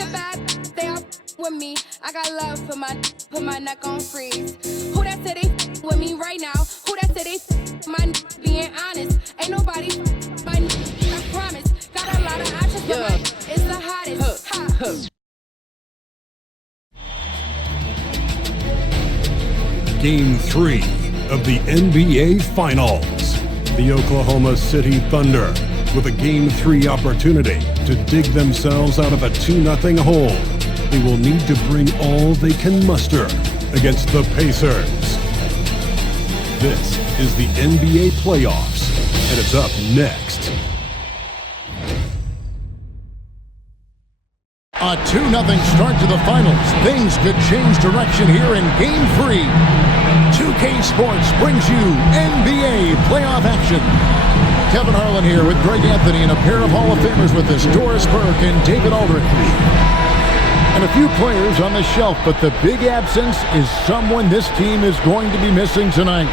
of bad, they all with me. I got love for put my neck on freeze. Who that said they with me right now? Who that said they my being honest? Ain't nobody my I promise. Got a lot of options, but my is the hottest. Ha. Game 3 of the NBA Finals. The Oklahoma City Thunder with a Game 3 opportunity to dig themselves out of a 2-0 hole. They will need to bring all they can muster against the Pacers. This is the NBA playoffs, and it's up next. A 2-0 start to the finals. Things could change direction here in Game 3. 2K Sports brings you NBA playoff action. Kevin Harlan here with Greg Anthony and a pair of Hall of Famers with us, Doris Burke and David Aldridge. And a few players on the shelf, but the big absence is someone this team is going to be missing tonight.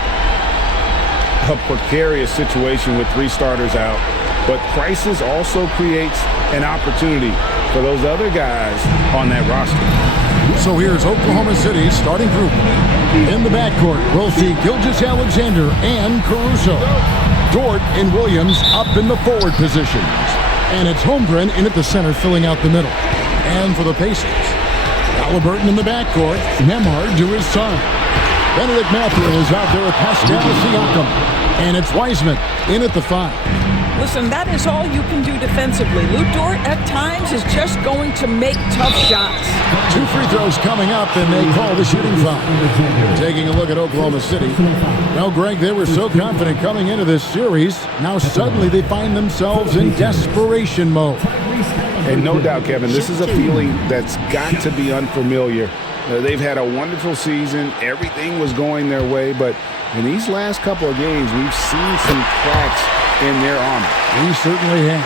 A precarious situation with 3 starters out, but crisis also creates an opportunity for those other guys on that roster. So here's Oklahoma City's starting group. In the backcourt, we'll see Gilgeous-Alexander and Caruso. Dort and Williams up in the forward positions. And it's Holmgren in at the center, filling out the middle. And for the Pacers, Halliburton in the backcourt, Nembhard to his side. Benedict Mathurin is out there with Pascal Siakam. And it's Wiseman in at the 5. Listen, that is all you can do defensively. Lou Dort, at times, is just going to make tough shots. 2 free throws coming up, and they call the shooting foul. Taking a look at Oklahoma City. Well, Greg, they were so confident coming into this series. Now suddenly they find themselves in desperation mode. And no doubt, Kevin, this is a feeling that's got to be unfamiliar. They've had a wonderful season. Everything was going their way, but in these last couple of games, we've seen some cracks in their armor. He certainly has.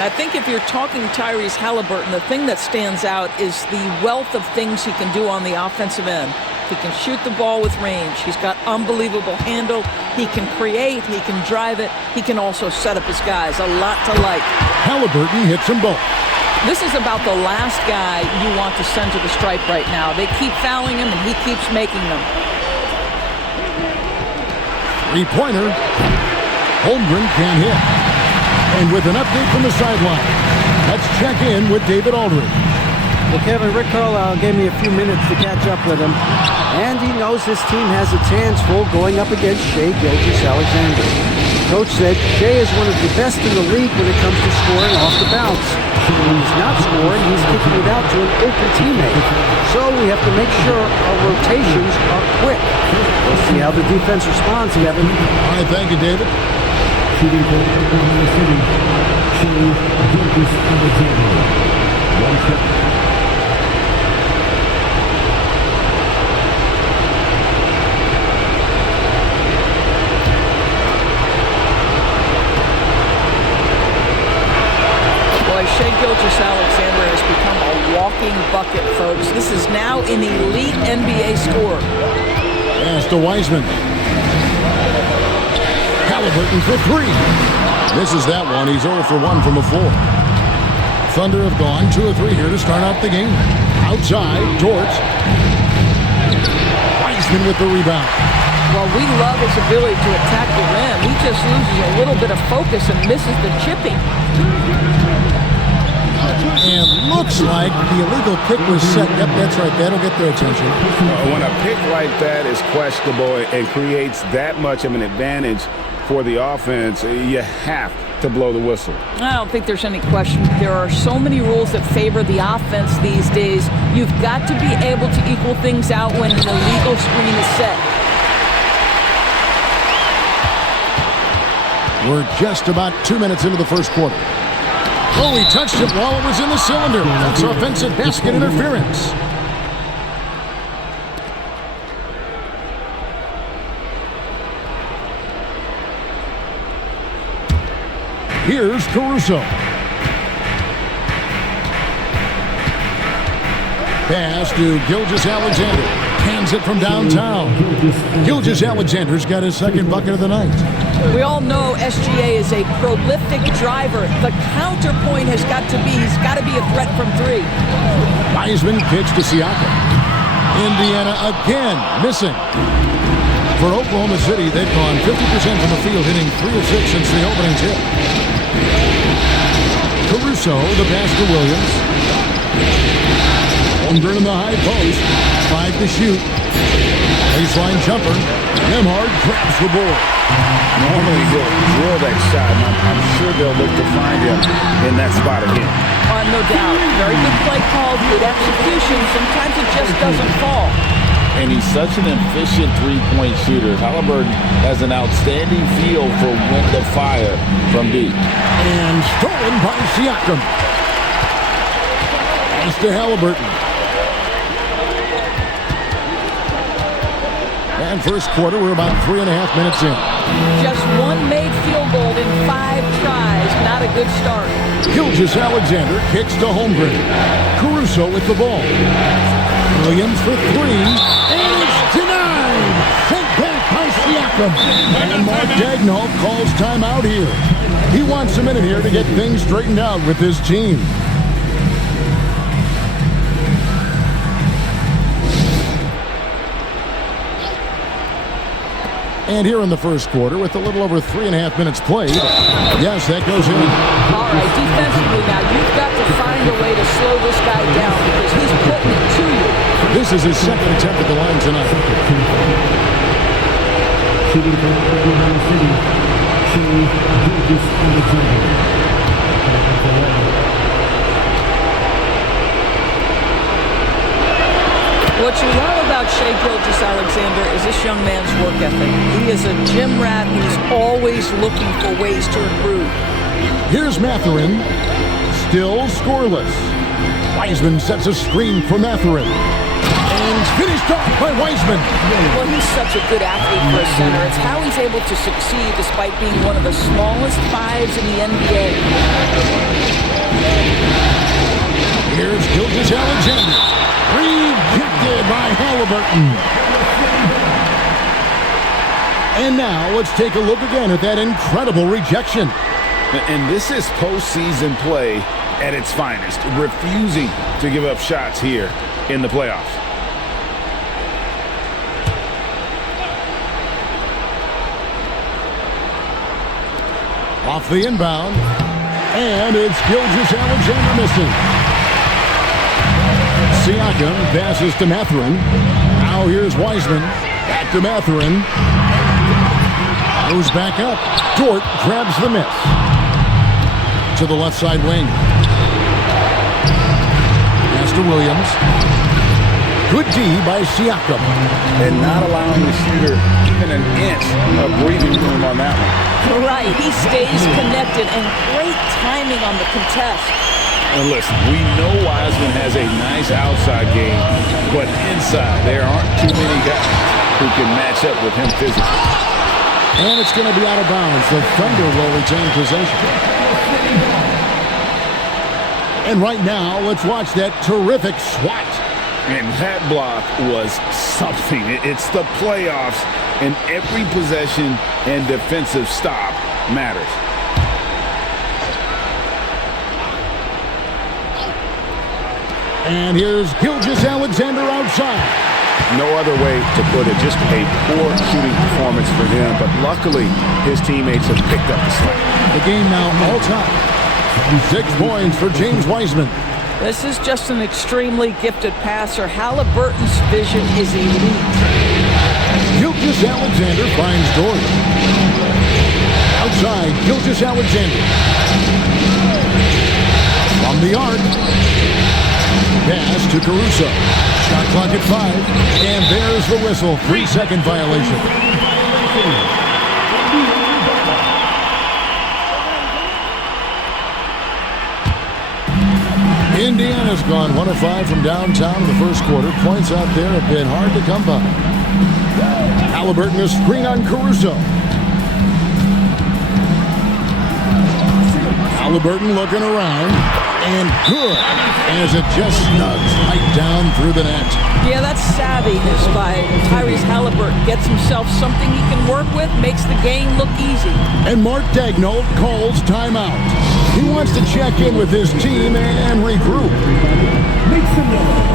I think if you're talking Tyrese Halliburton, the thing that stands out is the wealth of things he can do on the offensive end. He can shoot the ball with range. He's got unbelievable handle. He can create. He can drive it. He can also set up his guys. A lot to like. Halliburton hits them both. This is about the last guy you want to send to the stripe right now. They keep fouling him, and he keeps making them. 3-pointer. Holmgren can't hit. And with an update from the sideline, let's check in with David Aldridge. Well, Kevin, Rick Carlisle gave me a few minutes to catch up with him, and he knows this team has its hands full going up against Shai Gilgeous-Alexander. Coach said Shai is one of the best in the league when it comes to scoring off the bounce. When he's not scoring, he's kicking it out to an open teammate. So we have to make sure our rotations are quick. We'll see how the defense responds, Kevin. All right, thank you, David. Shooting for Oklahoma City, Shai Gilgeous-Alexander. 1 second. Shai Gilgeous-Alexander has become a walking bucket, folks. This is now an elite NBA scorer. Pass to Wiseman. Halliburton for 3. Misses that one. He's 0 for 1 from the floor. Thunder have gone 2 of 3 here to start out the game. Outside, Dort. Wiseman with the rebound. Well, we love his ability to attack the rim. He just loses a little bit of focus and misses the chipping. And looks like the illegal kick was set. Yep, that's right. That'll get their attention. When a pick like that is questionable and creates that much of an advantage for the offense, you have to blow the whistle. I don't think there's any question. There are so many rules that favor the offense these days. You've got to be able to equal things out when an illegal screen is set. We're just about 2 minutes into the first quarter. Oh, he touched it while it was in the cylinder. That's offensive basket interference. Here's Caruso. Pass to Gilgeous-Alexander. Hands it from downtown. Gilgeous-Alexander's got his second bucket of the night. We all know SGA is a prolific driver. The counterpoint has got to be, he's got to be a threat from three. Wiseman kicks to Siakam. Indiana again missing. For Oklahoma City, they've gone 50% from the field, hitting 3 of 6 since the opening tip. Caruso, the pass to Williams. Holmgren in the high post. 5 to shoot. Baseline jumper. Nembhard grabs the board. Normally he'll drill that shot, and I'm sure they'll look to find him in that spot again. No doubt. Very good play called, good execution. Sometimes it just doesn't fall. And he's such an efficient three-point shooter. Haliburton has an outstanding feel for when to fire from deep. And stolen by Siakam. Pass to Haliburton. And first quarter, we're about 3.5 minutes in. Just one made field goal in 5 tries. Not a good start. Gilgeous-Alexander kicks to Holmgren. Caruso with the ball. Williams for 3. And it's denied. Sent back by Siakam. And Mark Daigneault calls timeout here. He wants a minute here to get things straightened out with his team. And here in the first quarter, with a little over 3.5 minutes played, yes, that goes in. All right, defensively now, you've got to find a way to slow this guy down because he's putting it to you. This is his second attempt at the line tonight. Shooting for Oklahoma City, Shai Gilgeous-Alexander. What you love about Shai Gilgeous-Alexander is this young man's work ethic. He is a gym rat. He's always looking for ways to improve. Here's Mathurin, still scoreless. Wiseman sets a screen for Mathurin. And finished off by Wiseman. Well, he's such a good athlete for a center. It's how he's able to succeed despite being one of the smallest 5s in the NBA. Here's Gilgeous-Alexander. Rejected by Haliburton. And now let's take a look again at that incredible rejection. And this is postseason play at its finest, refusing to give up shots here in the playoffs. Off the inbound. And it's Gilgeous-Alexander missing. Siakam passes to Mathurin. Now here's Wiseman. Back to Mathurin. Goes back up. Dort grabs the miss. To the left side wing. Pass to Williams. Good D by Siakam. And not allowing the shooter even an inch of breathing room on that one. Right, he stays connected and great timing on the contest. And listen, we know Wiseman has a nice outside game, but inside there aren't too many guys who can match up with him physically. And it's going to be out of bounds. The Thunder will retain possession. And right now, let's watch that terrific swat. And that block was something. It's the playoffs, and every possession and defensive stop matters. And here's Gilgeous-Alexander outside. No other way to put it. Just a poor shooting performance for him, but luckily his teammates have picked up the slack. The game now all time. 6 points for James Wiseman. This is just an extremely gifted passer. Haliburton's vision is elite. Gilgeous-Alexander finds Dort. Outside, Gilgeous-Alexander. From the arc. Pass to Caruso. Shot clock at 5. And there's the whistle. 3-second violation. Indiana's gone 1 of 5 from downtown in the first quarter. Points out there have been hard to come by. Haliburton a screen on Caruso. Haliburton looking around. And good, as it just snugs right down through the net. Yeah, that's savviness by Tyrese Halliburton. Gets himself something he can work with, makes the game look easy. And Mark Daigneault calls timeout. He wants to check in with his team and regroup. Make some noise.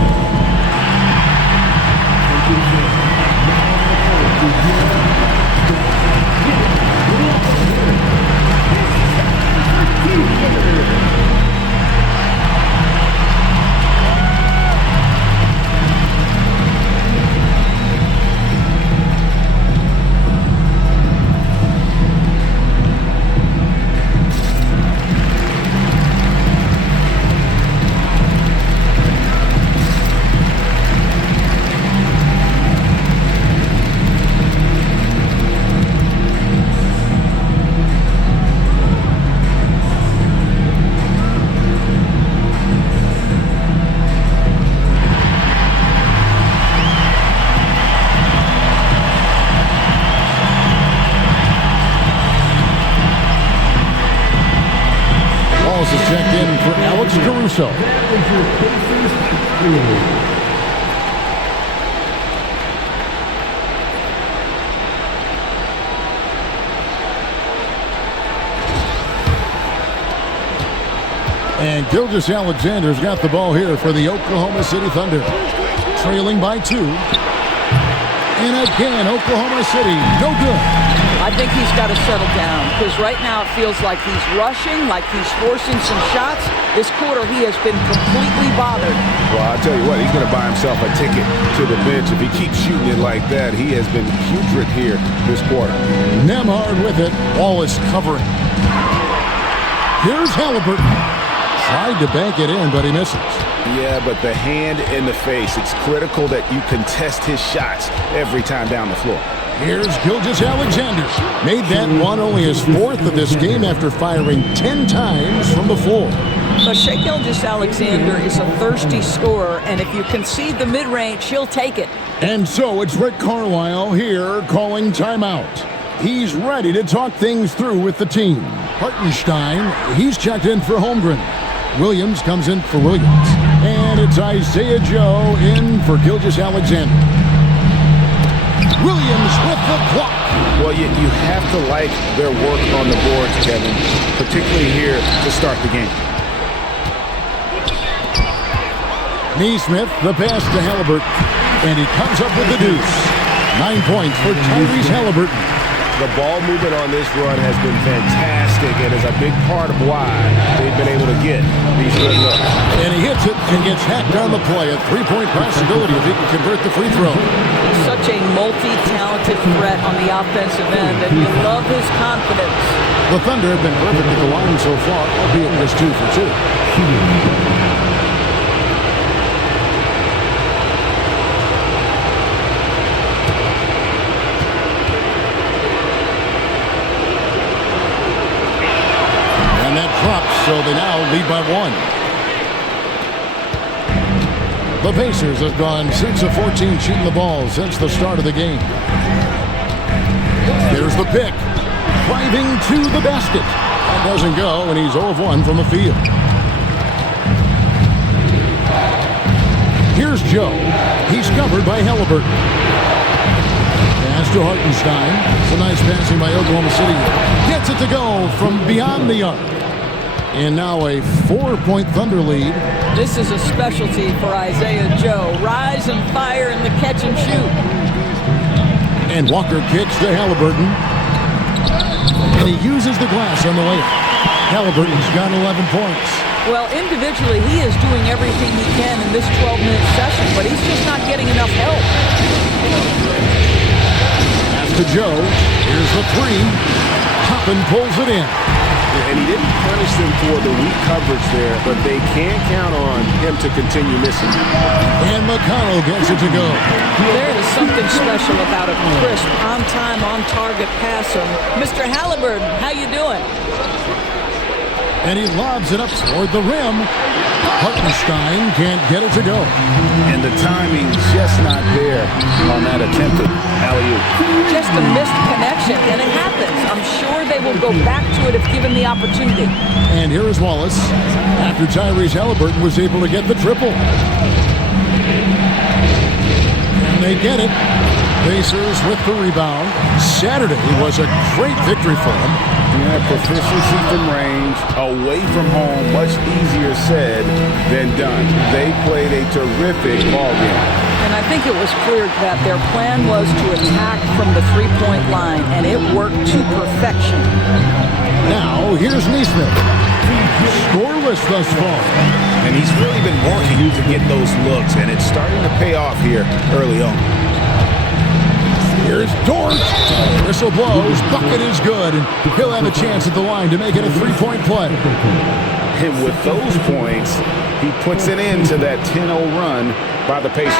Is checked in for Alex Caruso. And Gilgeous-Alexander's got the ball here for the Oklahoma City Thunder. Trailing by 2. And again, Oklahoma City, no good. I think he's got to settle down because right now it feels like he's rushing, like he's forcing some shots. This quarter, he has been completely bothered. Well, I'll tell you what, he's going to buy himself a ticket to the bench. If he keeps shooting it like that, he has been putrid here this quarter. Nembhard with it. Wallace covering. Here's Halliburton. Tried to bank it in, but he misses. Yeah, but the hand in the face, it's critical that you contest his shots every time down the floor. Here's Gilgeous-Alexander. Made that one only his 4th of this game after firing 10 times from the floor. So Shai Gilgeous-Alexander is a thirsty scorer, and if you concede the mid-range, he'll take it. And so it's Rick Carlisle here calling timeout. He's ready to talk things through with the team. Hartenstein, he's checked in for Holmgren. Williams comes in for Williams. And it's Isaiah Joe in for Gilgeous-Alexander. Williams with the clock. Well, you have to like their work on the boards, Kevin, particularly here to start the game. Neesmith, the pass to Halliburton. And he comes up with the deuce. 9 points for Tyrese Halliburton. The ball movement on this run has been fantastic and is a big part of why they've been able to get these good looks. And he hits it and gets hacked on the play. A 3-point possibility if he can convert the free throw. Such a multi-talented threat on the offensive end, and you love his confidence. The Thunder have been perfect at the line so far, albeit just 2 for 2. So they now lead by 1. The Pacers have gone 6 of 14 shooting the ball since the start of the game. Here's the pick. Driving to the basket. That doesn't go, and he's 0 of 1 from the field. Here's Joe. He's covered by Halliburton. Pass to Hartenstein. It's a nice passing by Oklahoma City. Gets it to go from beyond the arc. And now a 4-point Thunder lead. This is a specialty for Isaiah Joe. Rise and fire in the catch and shoot. And Walker kicks to Halliburton. And he uses the glass on the layup. Halliburton's got 11 points. Well, individually, he is doing everything he can in this 12-minute session, but he's just not getting enough help. Pass to Joe. Here's the 3. Toppin pulls it in. And he didn't punish them for the weak coverage there, but they can't count on him to continue missing. And McConnell gets it to go. There is something special about a crisp, on-time, on-target passer. Mr. Halliburton, how you doing? And he lobs it up toward the rim. Hartenstein can't get it to go. And the timing just not there on that attempted alley-oop. Just a missed connection, and it happens. I'm sure they will go back to it if given the opportunity. And here is Wallace after Tyrese Halliburton was able to get the triple. And they get it. Pacers with the rebound. Saturday was a great victory for them. Yeah, proficiency from range, away from home, much easier said than done. They played a terrific ball game. And I think it was clear that their plan was to attack from the three-point line, and it worked to perfection. Now, here's Neesmith. Scoreless thus far. And he's really been working to get those looks, and it's starting to pay off here early on. Here's Dort. Whistle blows. Bucket is good. And he'll have a chance at the line to make it a three-point play. And with those points, he puts it into that 10-0 run by the Pacers.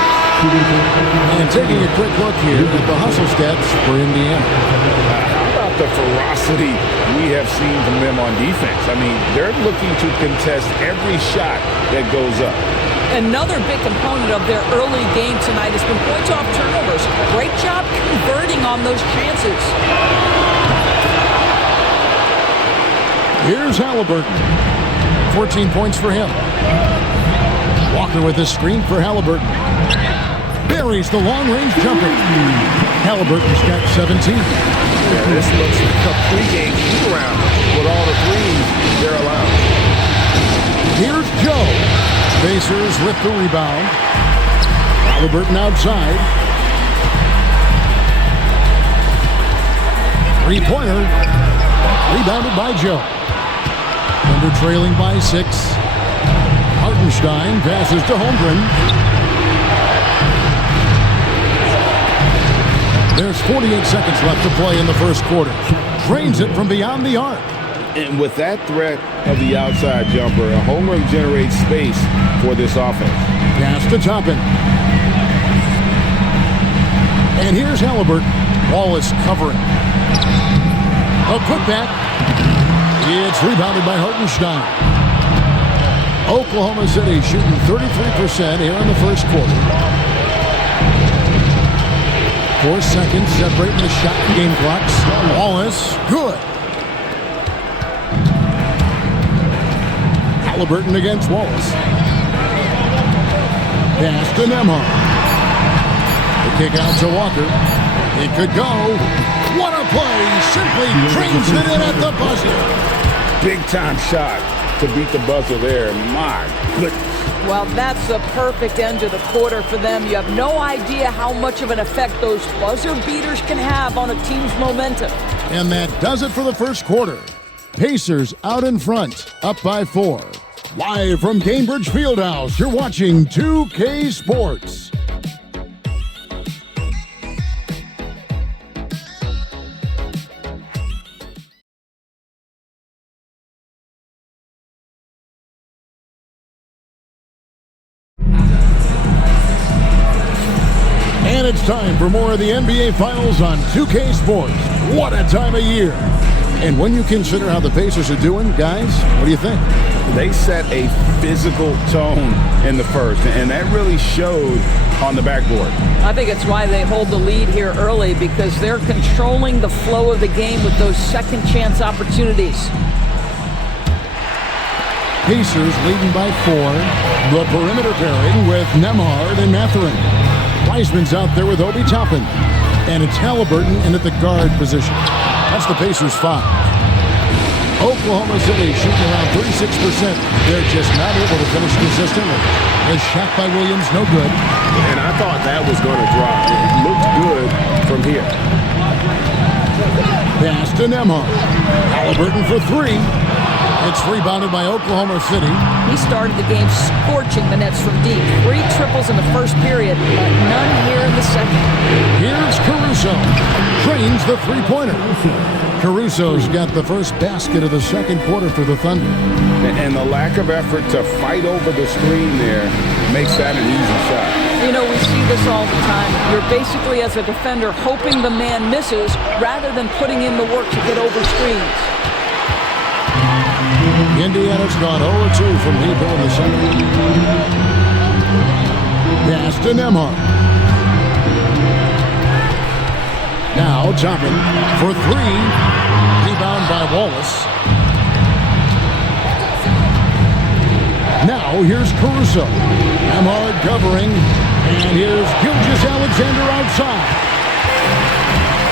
And taking a quick look here at the hustle stats for Indiana. How about the ferocity we have seen from them on defense? I mean, they're looking to contest every shot that goes up. Another big component of their early game tonight has been points off turnovers. Great job converting on those chances. Here's Halliburton. 14 points for him. Walker with a screen for Halliburton. Buries the long-range jumper. Halliburton's got 17. Yeah, this looks like a pregame shoot-around with all the threes they're allowed. Here's Joe. Pacers with the rebound. Halliburton outside. Three-pointer. Rebounded by Joe. Thunder trailing by 6. Hartenstein passes to Holmgren. There's 48 seconds left to play in the first quarter. Drains it from beyond the arc. And with that threat of the outside jumper, Holmgren generates space for this offense. Pass to Toppin. And here's Halliburton. Wallace covering. A putback. It's rebounded by Hartenstein. Oklahoma City shooting 33% here in the first quarter. 4 seconds separating the shot and game clocks. Wallace, good. Halliburton against Wallace. Pass to Nembhard. The kick out to Walker. It could go. What a play. Simply drains it in at the buzzer. Big time shot to beat the buzzer there. My goodness. Well, that's the perfect end to the quarter for them. You have no idea how much of an effect those buzzer beaters can have on a team's momentum. And that does it for the first quarter. Pacers out in front, up by 4. Live from Cambridge Fieldhouse, you're watching 2K Sports. And it's time for more of the NBA Finals on 2K Sports. What a time of year. And when you consider how the Pacers are doing, guys, what do you think? They set a physical tone in the first, and that really showed on the backboard. I think it's why they hold the lead here early, because they're controlling the flow of the game with those second chance opportunities. Pacers leading by 4. The perimeter pairing with Nembhard and Mathurin. Wiseman's out there with Obi Toppin. And it's Halliburton in at the guard position. That's the Pacers' 5. Oklahoma City shooting around 36%. They're just not able to finish consistently. The shot by Williams, no good. And I thought that was going to drop. It looked good from here. Pass to Nembhard. Halliburton for 3. It's rebounded by Oklahoma City. He started the game scorching the Nets from deep. 3 triples in the first period, but none here in the second. Here's Caruso. Drains the three-pointer. Caruso's got the first basket of the second quarter for the Thunder. And the lack of effort to fight over the screen there makes that an easy shot. You know, we see this all the time. You're basically, as a defender, hoping the man misses rather than putting in the work to get over screens. Indiana's gone 0-2 from deep in the second. Pass to Nembhard. Now Toppin for three. Rebound by Wallace. Now here's Caruso. Nembhard covering. And here's Gilgeous-Alexander outside.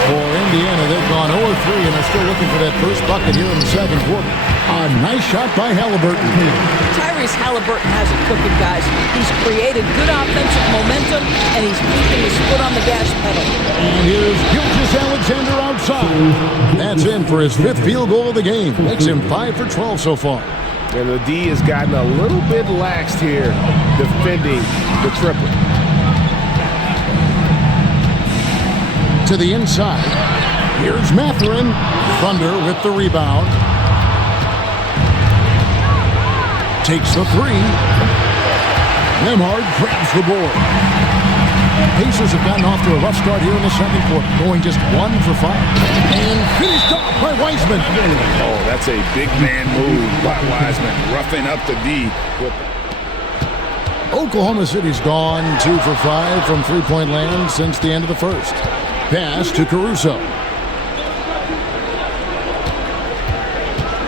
For Indiana, they've gone 0-3 and are still looking for that first bucket here in the second quarter. A nice shot by Halliburton. Tyrese Halliburton has it cooking, guys. He's created good offensive momentum, and he's keeping his foot on the gas pedal. And here's Gilgeous-Alexander outside. That's in for his fifth field goal of the game. Makes him 5 for 12 so far. And the D has gotten a little bit laxed here defending the triple. To the inside. Here's Mathurin. Thunder with the rebound. Takes the three. Nembhard grabs the board. Pacers have gotten off to a rough start here in the second quarter, going just 1 for 5. And finished off by Wiseman. Oh, that's a big man move by Wiseman, roughing up the D. Oklahoma City's gone 2 for 5 from three-point land since the end of the first. Pass to Caruso.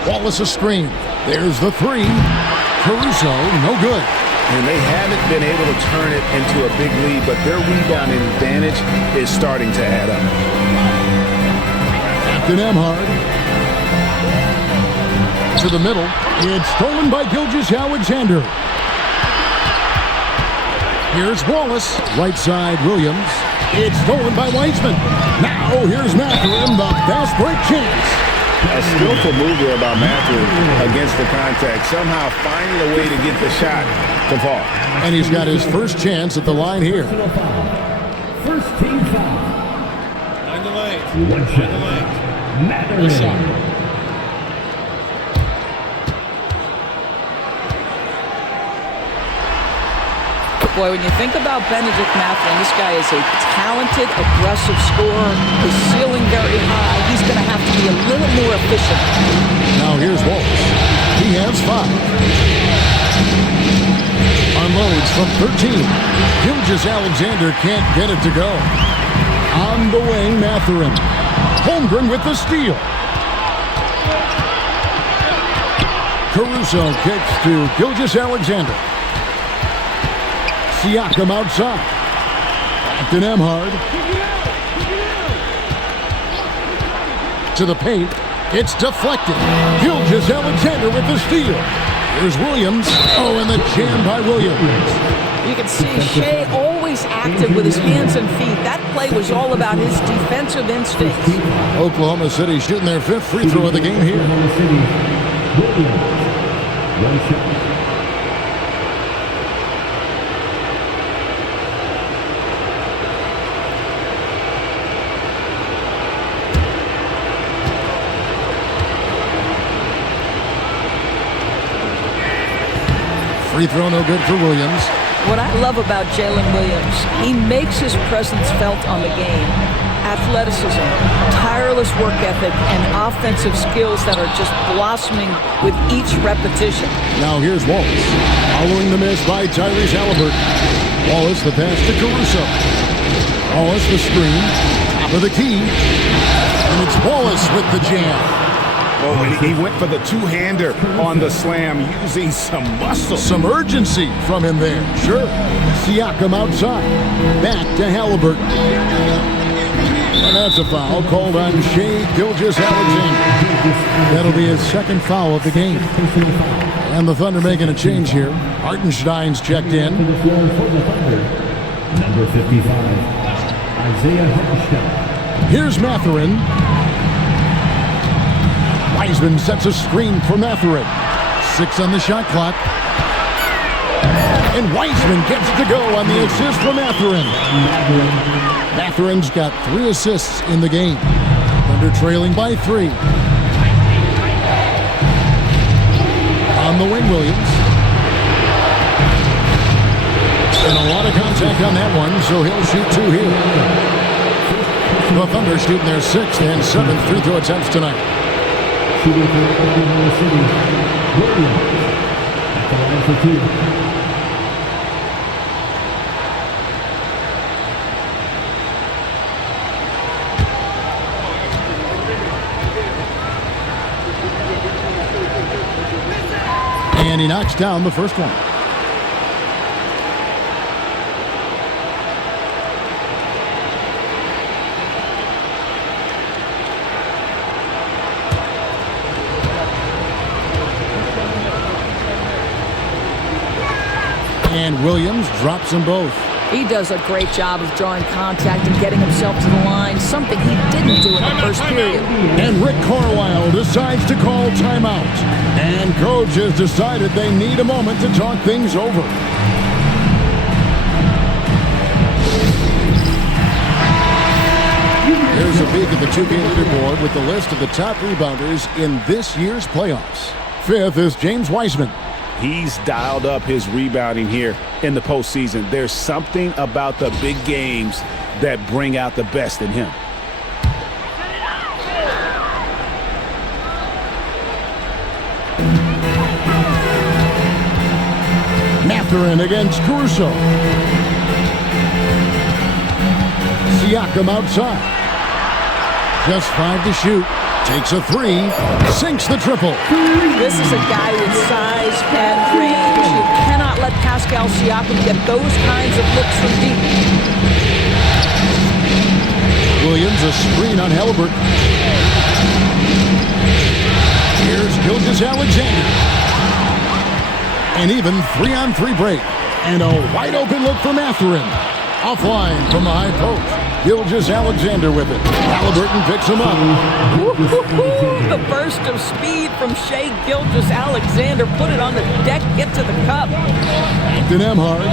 Wallace a screen. There's the three. Caruso, no good. And they haven't been able to turn it into a big lead, but their rebounding advantage is starting to add up. Back to Nembhard. To the middle. It's stolen by Gilgeous-Alexander. Here's Wallace. Right side, Williams. It's stolen by Wiseman. Now here's Mathurin, the fast break chance. A skillful move there by Mathurin against the contact, somehow finding a way to get the shot to fall. And he's got his first chance at the line here. First team foul. On the lane. One shot. Mathurin. Boy, when you think about Benedict Mathurin, this guy is a talented, aggressive scorer. His ceiling very high. He's going to have to be a little more efficient. Now here's Wallace. He has 5. Unloads from 13. Gilgeous-Alexander can't get it to go. On the wing, Mathurin. Holmgren with the steal. Caruso kicks to Gilgeous-Alexander. Siakam outside. Back to Nembhard. To the paint. It's deflected. Gilgeous-Alexander with the steal. Here's Williams. Oh, and the jam by Williams. You can see Shea always active with his hands and feet. That play was all about his defensive instincts. Oklahoma City shooting their 5th free throw of the game here. Oklahoma City. Williams. One shot. Free throw no good for Williams. What I love about Jalen Williams, he makes his presence felt on the game. Athleticism, tireless work ethic, and offensive skills that are just blossoming with each repetition. Now here's Wallace. Following the miss by Tyrese Halliburton. Wallace the pass to Caruso. Wallace the screen. Top of the key. And it's Wallace with the jam. Oh, and he went for the two-hander on the slam, using some muscle. Some urgency from him there. Sure. Siakam outside. Back to Halliburton. And that's a foul called on Shea Gilgeous-Alexander. That'll be his second foul of the game. And the Thunder making a change here. Hartenstein's checked in. Number 55, Isaiah Hartenstein. Here's Mathurin. Wiseman sets a screen for Mathurin. 6 on the shot clock. And Wiseman gets to go on the assist for Mathurin. Mathurin's got 3 assists in the game. Thunder trailing by 3. On the wing, Williams. And a lot of contact on that one, so he'll shoot 2 here. The Thunder shooting their 6th and 7th free throw attempts tonight. Shooting for Oklahoma City, Williams. At the line for two. And he knocks down the first one. And Williams drops them both. He does a great job of drawing contact and getting himself to the line, something he didn't do in the first period. And Rick Carlisle decides to call timeout. And coach has decided they need a moment to talk things over. Here's a peek at the 2K leaderboard with the list of the top rebounders in this year's playoffs. Fifth is James Wiseman. He's dialed up his rebounding here in the postseason. There's something about the big games that bring out the best in him. Mathurin against Caruso. Siakam outside. Just 5 to shoot. Takes a 3. Sinks the triple. This is a guy with size and range. You cannot let Pascal Siakam get those kinds of looks from deep. Williams a screen on Halliburton. Here's Gilgeous-Alexander. An even 3-on-3 break. And a wide open look for Mathurin. Offline from the high post. Gilgeous-Alexander with it. Halliburton picks him up. The burst of speed from Shai Gilgeous-Alexander. Put it on the deck, get to the cup. To Nembhard.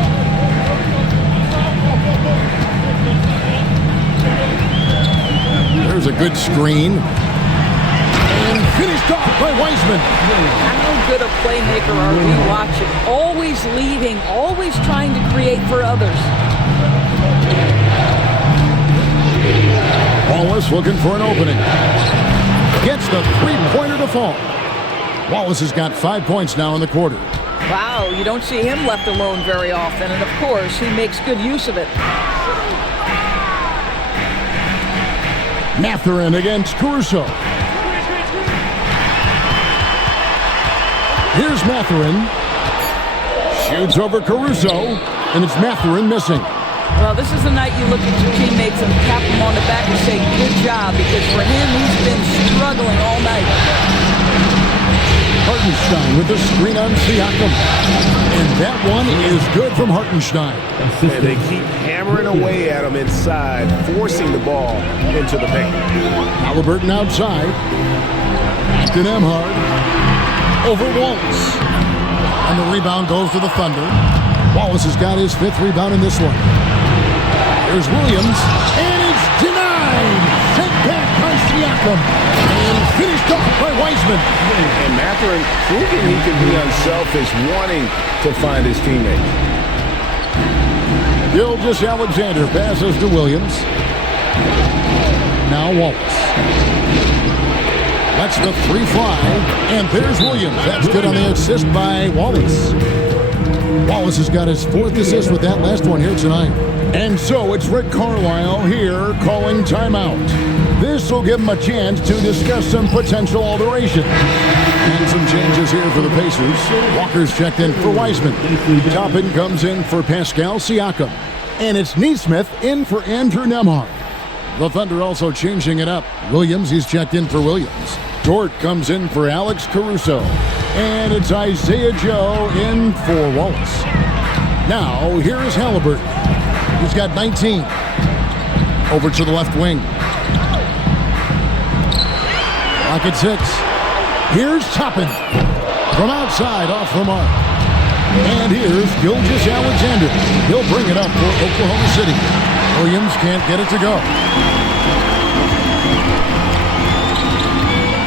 There's a good screen. And finished off by Wiseman. How good a playmaker are we watching? Always leading, always trying to create for others. Wallace looking for an opening. Gets the three-pointer to fall. Wallace has got 5 points now in the quarter. Wow, you don't see him left alone very often, and of course, he makes good use of it. Mathurin against Caruso. Here's Mathurin. Shoots over Caruso, and it's Mathurin missing. Well, this is the night you look at your teammates and tap them on the back and say, good job, because for him, he's been struggling all night. Hartenstein with the screen on Siakam. And that one is good from Hartenstein. And they keep hammering away at him inside, forcing the ball into the paint. Halliburton outside. To Nembhard. Over Wallace. And the rebound goes to the Thunder. Wallace has got his 5th rebound in this one. There's Williams, and it's denied. Sent back by Siakam, and finished off by Wiseman. And Mathurin proving he can be unselfish, wanting to find his teammate. Gilgeous-Alexander passes to Williams. Now Wallace. Lets the 3 fly, and there's Williams. That's good on the assist by Wallace. Wallace has got his 4th assist with that last one here tonight. And so it's Rick Carlisle here calling timeout. This will give him a chance to discuss some potential alterations. And some changes here for the Pacers. Walker's checked in for Wiseman. Toppin comes in for Pascal Siakam. And it's Neesmith in for Andrew Nembhard. The Thunder also changing it up. Williams, he's checked in for Williams. Dort comes in for Alex Caruso. And it's Isaiah Joe in for Wallace. Now, here is Halliburton. He's got 19. Over to the left wing. Clock at 6. Here's Toppin. From outside, off the mark. And here's Gilgeous-Alexander. He'll bring it up for Oklahoma City. Williams can't get it to go.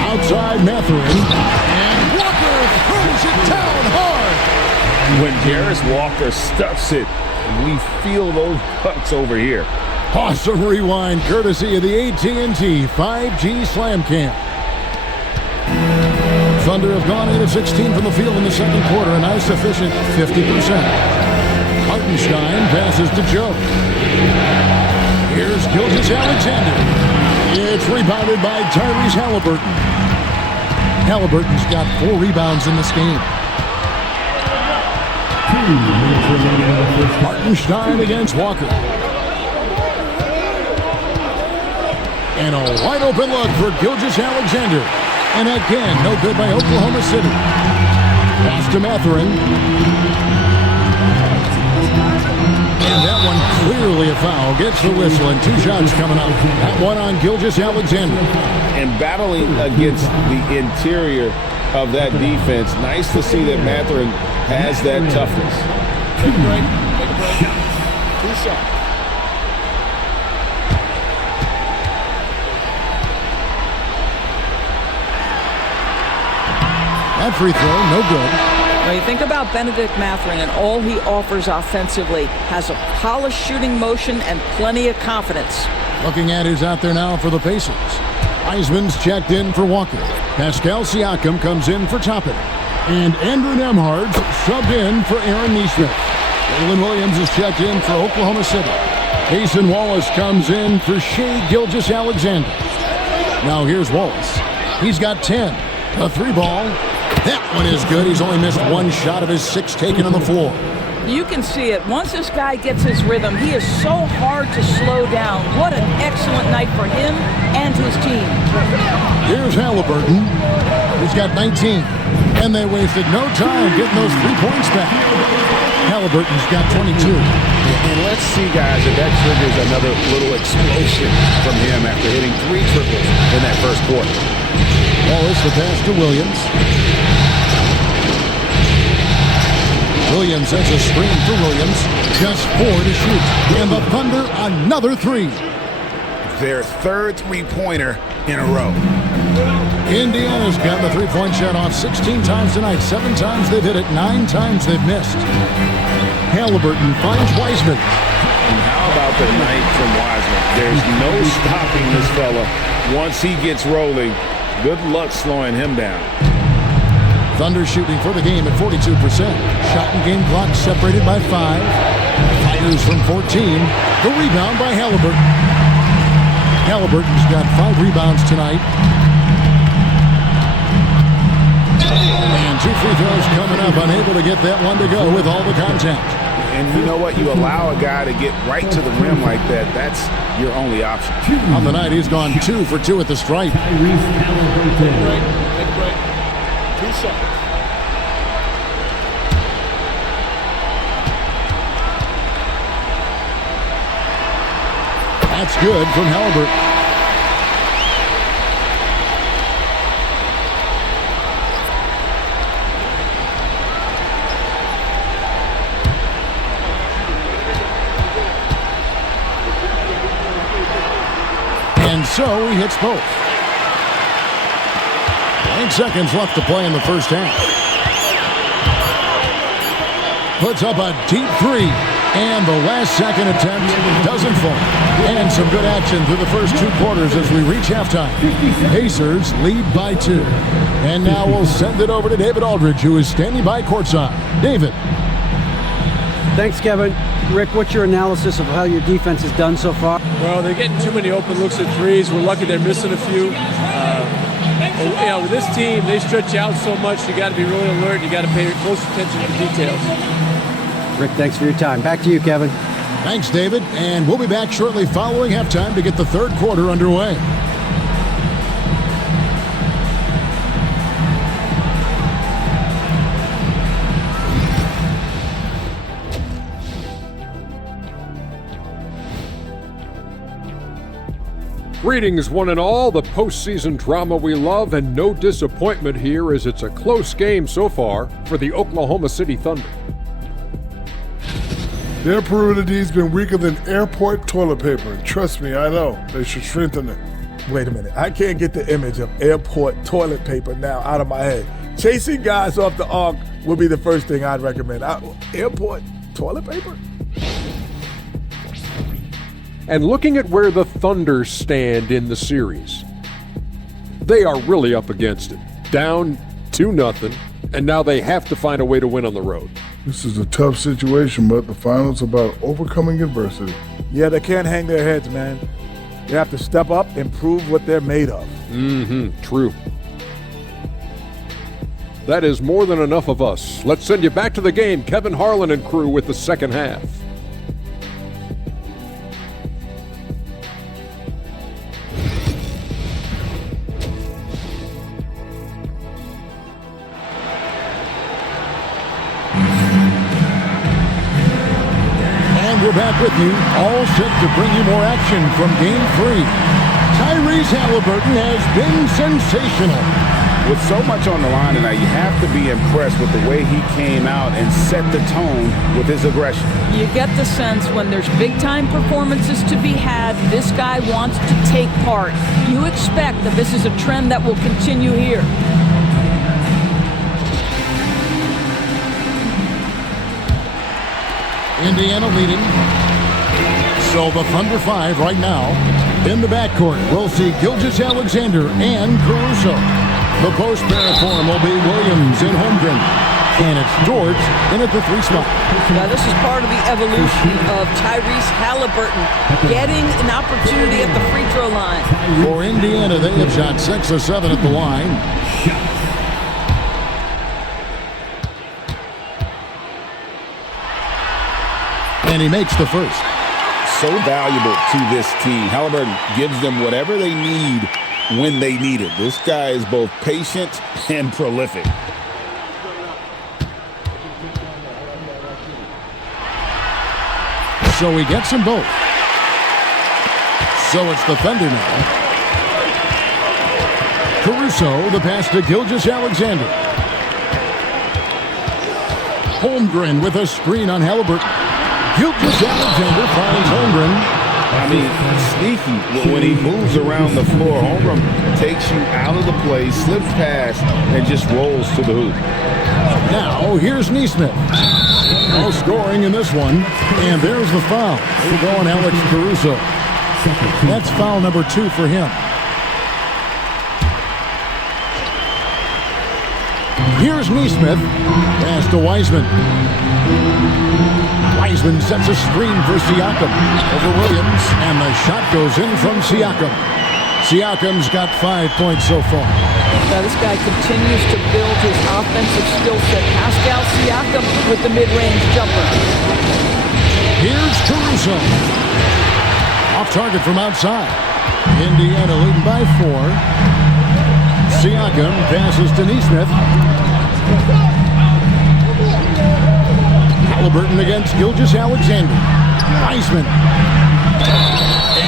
Outside Mathurin. And Walker throws it down hard. When Darius Walker stuffs it, we feel those bucks over here. Awesome rewind courtesy of the AT&T 5G Slam Cam. Thunder have gone 8 of 16 from the field in the second quarter, a nice efficient 50%. Hartenstein passes to Joe. Here's Gilgeous-Alexander. It's rebounded by Tyrese Halliburton. Halliburton's got 4 rebounds in this game. Hartenstein against Walker. And a wide open look for Gilgeous-Alexander. And again, no good by Oklahoma City. Pass to Mathurin. And that one clearly a foul. Gets the whistle and 2 shots coming up. That one on Gilgeous-Alexander. And battling against the interior of that defense, nice to see that Mathurin has that toughness. Take a break. Take a break. 2 shots. That free throw, no good. Now you think about Benedict Mathurin and all he offers offensively. Has a polished shooting motion and plenty of confidence. Looking at who's out there now for the Pacers. Eisman's checked in for Walker. Pascal Siakam comes in for Toppin. And Andrew Nembhard subbed in for Aaron Nesmith. Jalen Williams is checked in for Oklahoma City. Cason Wallace comes in for Shai Gilgeous-Alexander. Now here's Wallace. He's got 10. A 3-ball. That one is good. He's only missed 1 shot of his 6 taken on the floor. You can see it. Once this guy gets his rhythm, he is so hard to slow down. What an excellent night for him and his team. Here's Halliburton. He's got 19. And they wasted no time getting those 3 points back. Halliburton's got 22. And let's see, guys, if that triggers another little explosion from him after hitting 3 triples in that first quarter. Wallace the pass to Williams. Williams has a screen for Williams. Just 4 to shoot. And the Thunder another 3. Their 3rd 3-pointer in a row. Indiana's gotten the 3-point shot off 16 times tonight. 7 times they've hit it, 9 times they've missed. Halliburton finds Wiseman. And how about the night from Wiseman? There's no stopping this fella once he gets rolling. Good luck slowing him down. Thunder shooting for the game at 42%. Shot and game clock separated by 5. Fires from 14. The rebound by Halliburton. Halliburton's got 5 rebounds tonight. And 2 free throws coming up. Unable to get that one to go with all the contact. And you know what? You allow a guy to get right to the rim like that. That's your only option. On the night, he's gone 2 for 2 at the stripe. Take a break. Take a break. 2 shots. That's good from Halliburton. And so he hits both. 9 seconds left to play in the first half. Puts up a deep 3. And the last second attempt doesn't fall. And some good action through the first 2 quarters as we reach halftime. Pacers lead by 2. And now we'll send it over to David Aldridge, who is standing by courtside. David. Thanks, Kevin. Rick, what's your analysis of how your defense has done so far? Well, they're getting too many open looks at threes. We're lucky they're missing a few. With this team, they stretch out so much. You got to be really alert. You got to pay close attention to the details. Rick, thanks for your time. Back to you, Kevin. Thanks, David. And we'll be back shortly following halftime to get the 3rd quarter underway. Greetings, one and all. The postseason drama we love, and no disappointment here as it's a close game so far for the Oklahoma City Thunder. Their perimeter D's been weaker than airport toilet paper. And trust me, I know. They should strengthen it. Wait a minute. I can't get the image of airport toilet paper now out of my head. Chasing guys off the arc would be the first thing I'd recommend. Airport toilet paper? And looking at where the Thunder stand in the series, they are really up against it. Down 2-0, and now they have to find a way to win on the road. This is a tough situation, but the finals about overcoming adversity. Yeah, they can't hang their heads, man. They have to step up and prove what they're made of. True. That is more than enough of us. Let's send you back to the game. Kevin Harlan and crew with the second half. And we're back with you, all set to bring you more action from Game 3. Tyrese Haliburton has been sensational. With so much on the line tonight, you have to be impressed with the way he came out and set the tone with his aggression. You get the sense when there's big-time performances to be had, this guy wants to take part. You expect that this is a trend that will continue here. Indiana leading. So the Thunder 5 right now. In the backcourt, we'll see Gilgeous-Alexander and Caruso. The post pair for him will be Williams and Holmgren. And it's George in at the 3 spot. Now this is part of the evolution of Tyrese Haliburton getting an opportunity at the free throw line. For Indiana, they have shot 6 of 7 at the line. And he makes the first. So valuable to this team. Haliburton gives them whatever they need when they need it. This guy is both patient and prolific. So he gets them both. So it's the Thunder now. Caruso, the pass to Gilgeous-Alexander. Holmgren with a screen on Haliburton. Gilgeous-Alexander finds Holmgren. I mean, sneaky when he moves around the floor. Holmgren takes you out of the play, slips past, and just rolls to the hoop. Now, here's Nesmith. No scoring in this one. And there's the foul. We're going Alex Caruso. That's foul number 2 for him. Here's Nesmith. Pass to Wiseman. Wiseman sets a screen for Siakam over Williams, and the shot goes in from Siakam. Siakam's got 5 points so far. Now this guy continues to build his offensive skill set. Pascal Siakam with the mid-range jumper. Here's Caruso. Off target from outside. Indiana leading by 4. Siakam passes to Nesmith. Haliburton against Gilgeous-Alexander. Wiseman.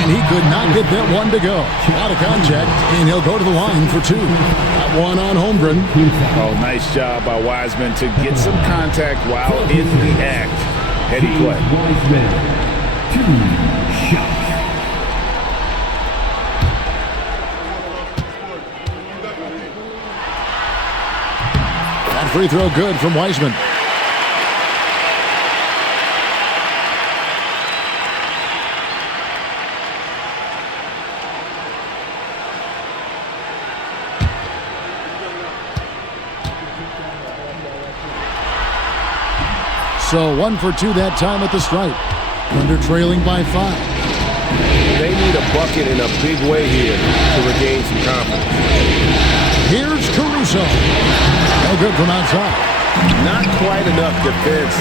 And he could not get that one to go. Out of contact, and he'll go to the line for 2. That one on Holmgren. Oh, nice job by Wiseman to get some contact while in the act. Heady play. Wiseman, 2 shots. That free throw good from Wiseman. So 1 for 2 that time at the stripe. Thunder trailing by 5. They need a bucket in a big way here to regain some confidence. Here's Caruso. No good from outside. Not quite enough defense.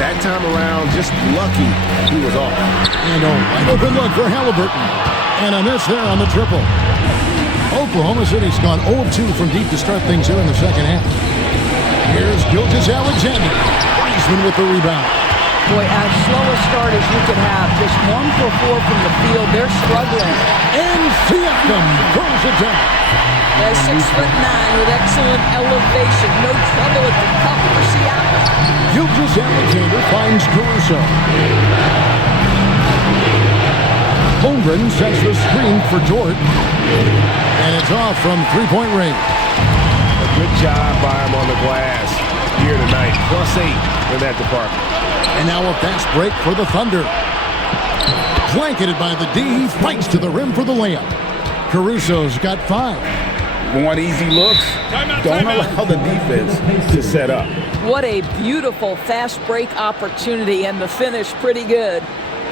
That time around, just lucky he was off. And a wide open look for Haliburton. And a miss there on the triple. Oklahoma City's gone 0-2 from deep to start things here in the second half. Here's Gilgeous-Alexander. Wiseman with the rebound. Boy, as slow a start as you could have. Just 1 for 4 from the field. They're struggling. And Siakam throws it down. At 6'9" with excellent elevation. No trouble at the cup for Siakam. Gilgeous-Alexander finds Caruso. Holmgren sets the screen for Dort. And it's off from 3-point range. A good job by him on the glass here tonight. +8 in that department. And now a fast break for the Thunder. Blanketed by the D, he fights to the rim for the layup. Caruso's got 5. Want easy looks? Don't allow the defense to set up. What a beautiful fast break opportunity, and the finish pretty good.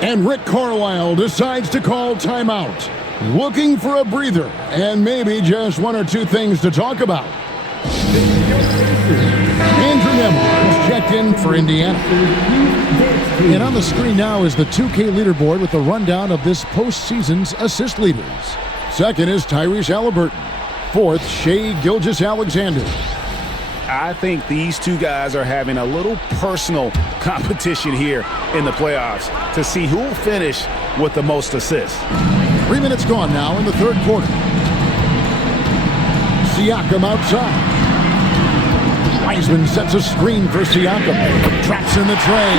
And Rick Carlisle decides to call timeout, looking for a breather and maybe just one or two things to talk about. Andrew Nembhard checked in for Indiana. And on the screen now is the 2K leaderboard with the rundown of this postseason's assist leaders. Second is Tyrese Haliburton. Fourth, Shai Gilgeous-Alexander. I think these two guys are having a little personal competition here in the playoffs to see who will finish with the most assists. 3 minutes gone now in the third quarter. Siakam outside. Wiseman sets a screen for Siakam. Traps in the tray.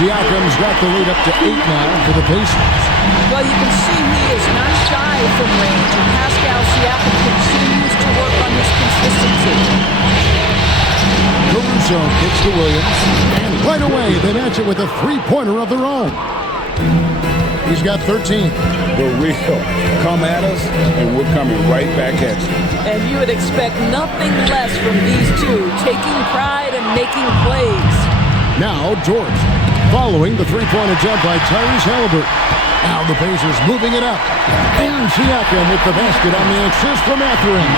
Siakam's got the lead up to 8 now for the Pacers. Well, you can see he is not shy from range, and Pascal Siakam continues to work on his consistency. Caruso kicks to Williams, and right away they match it with a three-pointer of their own. He's got 13. The real come at us, and we're coming right back at you. And you would expect nothing less from these two, taking pride and making plays. Now George, following the three-point attempt by Tyrese Haliburton. Now the Pacers moving it up. And Siakam with the basket on the assist from Mathurin.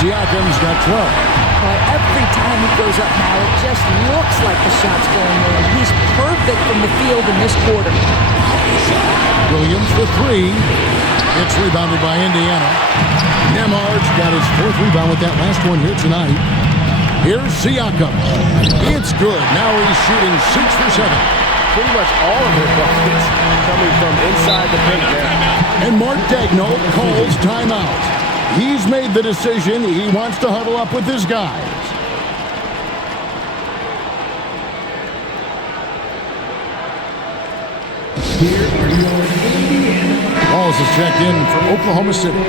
Siakam's got 12. Well, every time he goes up now, it just looks like the shot's going in. He's perfect from the field in this quarter. Williams for three. It's rebounded by Indiana. Nembhard's got his fourth rebound with that last one here tonight. Here's Siakam. It's good. Now he's shooting 6 for 7. Pretty much all of their buckets coming from inside the paint now. And Mark Daigneault calls timeout. He's made the decision. He wants to huddle up with his guys. Walls is checked in for Oklahoma City.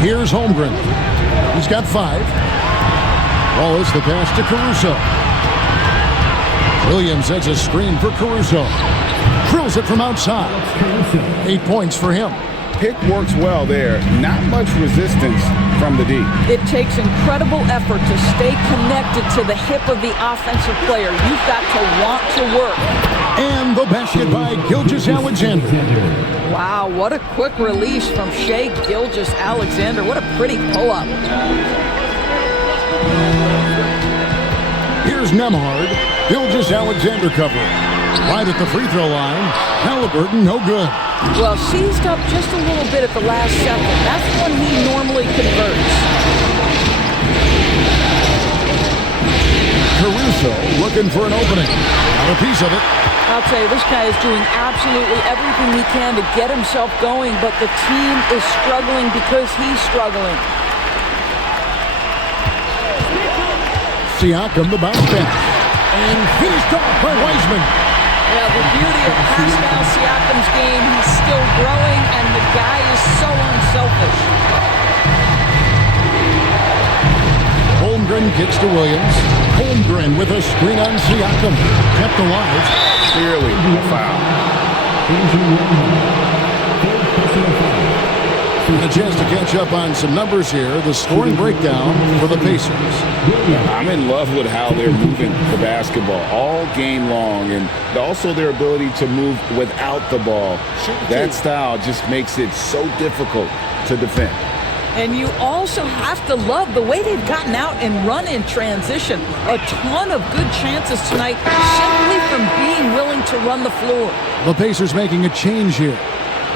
Here's Holmgren. He's got 5. Wallace the pass to Caruso. Williams sets a screen for Caruso. Drills it from outside. 8 points for him. Pick works well there. Not much resistance from the D. It takes incredible effort to stay connected to the hip of the offensive player. You've got to want to work. And the basket by Gilgeous-Alexander. Wow, what a quick release from Shai Gilgeous-Alexander. What a pretty pull-up. Here's Nembhard. Gilgeous-Alexander covering. Right at the free throw line. Haliburton, no good. Well, seized up just a little bit at the last second. That's when he normally converts. Caruso looking for an opening. Got a piece of it. I'll tell you, this guy is doing absolutely everything he can to get himself going, but the team is struggling because he's struggling. Siakam, the bounce pass. And finished off by Wiseman. Yeah, the beauty of Pascal Siakam's game, he's still growing, and the guy is so unselfish. Holmgren kicks to Williams. Holmgren with a screen on Siakam. Kept alive. Clearly a foul. A chance to catch up on some numbers here. The scoring breakdown for the Pacers. I'm in love with how they're moving the basketball all game long, and also their ability to move without the ball. That style just makes it so difficult to defend. And you also have to love the way they've gotten out and run in transition. A ton of good chances tonight simply from being willing to run the floor. The Pacers making a change here.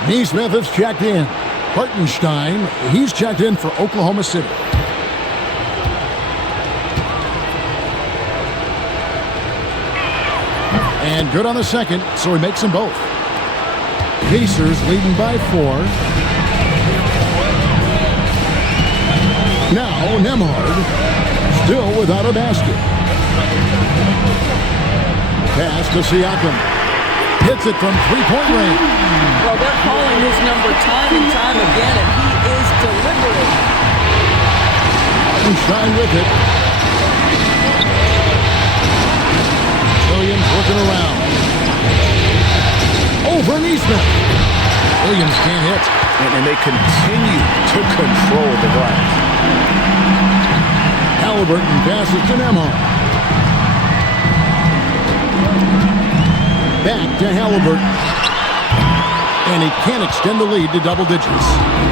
Nesmith is checked in. Hartenstein, he's checked in for Oklahoma City. And good on the second, so he makes them both. Pacers leading by 4. Now Nembhard, still without a basket. Pass to Siakam. hits it from three-point range. Well, they're calling his number time and time again, and he is delivering. Hartenstein with it. Williams looking around. Over Neesmith. Williams can't hit. And they continue to control the glass. Halliburton passes to Nembhard. Back to Halliburton. And he can't extend the lead to double digits.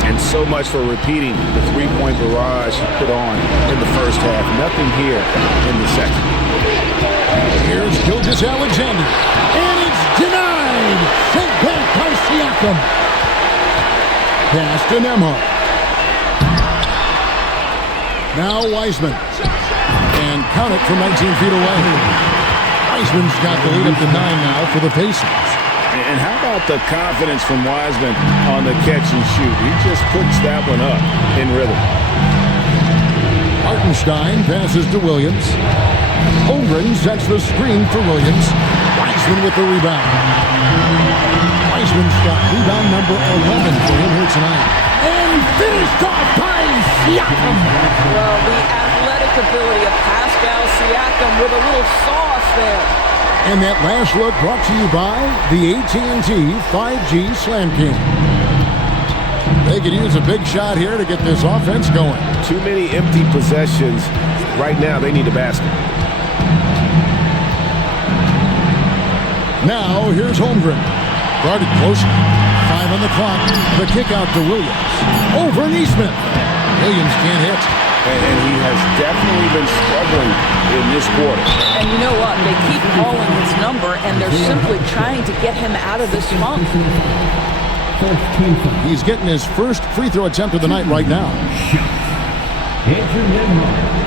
And so much for repeating the three-point barrage he put on in the first half. Nothing here in the second. Here's Gilgeous-Alexander. And it's denied. Sent back by Siakam. Pass to Nembhard. Now Wiseman. And count it from 19 feet away. Wiseman's got the lead up to 9 now for the Pacers. And how about the confidence from Wiseman on the catch and shoot? He just puts that one up in rhythm. Hartenstein passes to Williams. Holmgren sets the screen for Williams. Wiseman with the rebound. Wiseman's got rebound number 11 for him here tonight. And finished off by Siakam. Well, the athletic ability of Pascal Siakam with a little sauce there. And that last look brought to you by the AT&T 5G Slam King. They could use a big shot here to get this offense going. Too many empty possessions. Right now, they need a basket. Now, here's Holmgren. Guarded close. 5 on the clock. The kick out to Williams. Over Neesmith. Williams can't hit. And he has definitely been struggling in this quarter. And you know what? They keep calling his number, and they're simply trying to get him out of this funk. He's getting his first free throw attempt of the night right now. Andrew Nembhard.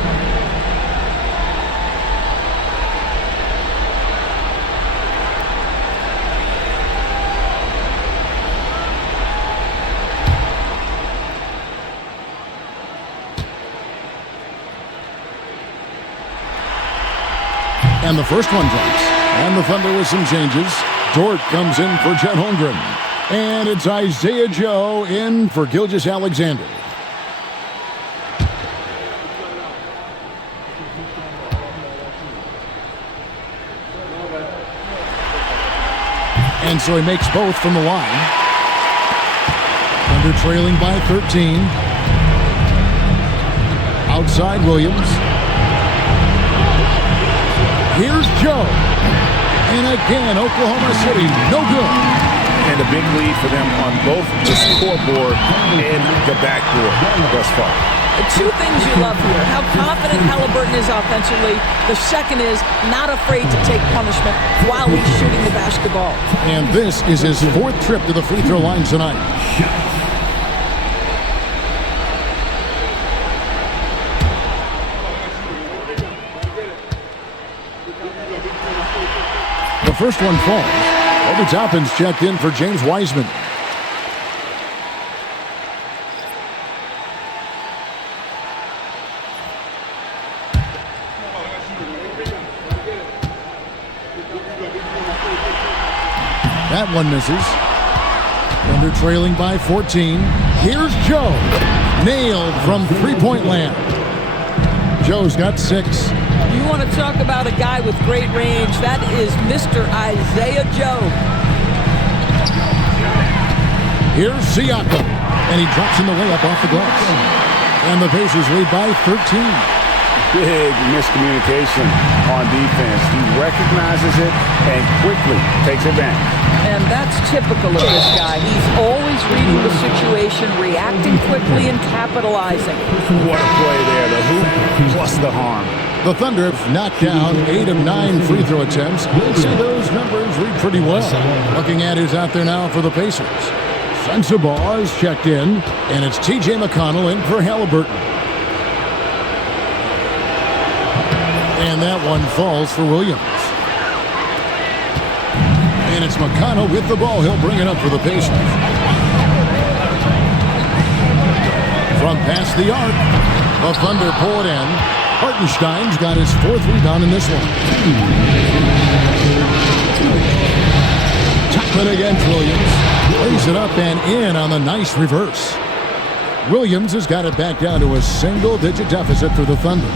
And the first one drops. And the Thunder with some changes. Dort comes in for Chet Holmgren. And it's Isaiah Joe in for Gilgeous-Alexander. And so he makes both from the line. Thunder trailing by 13. Outside Williams. Here's Joe. And again, Oklahoma City, no good. And a big lead for them on both the scoreboard and the backboard thus far. The two things you love here, how confident Halliburton is offensively. The second is not afraid to take punishment while he's shooting the basketball. And this is his 4th trip to the free throw line tonight. The first one falls. Obi Toppin's checked in for James Wiseman. That one misses. Thunder trailing by 14. Here's Joe. Nailed from three-point land. Joe's got 6. You want to talk about a guy with great range, that is Mr. Isaiah Joe. Here's Siakam, and he drops in the layup off the glass. And the Pacers lead by 13. Big miscommunication on defense. He recognizes it and quickly takes advantage. And that's typical of this guy. He's always reading the situation, reacting quickly, and capitalizing. What a play there, the hoop plus the harm. The Thunder have knocked down 8 of 9 free throw attempts. We'll see those numbers read pretty well. Looking at who's out there now for the Pacers. Sensabaugh is checked in, and it's T.J. McConnell in for Halliburton. And that one falls for Williams. And it's McConnell with the ball. He'll bring it up for the Pacers. From past the arc, the Thunder pull it in. Hartenstein's got his 4th rebound in this one. Open against Williams. Lays it up and in on the nice reverse. Williams has got it back down to a single-digit deficit for the Thunder.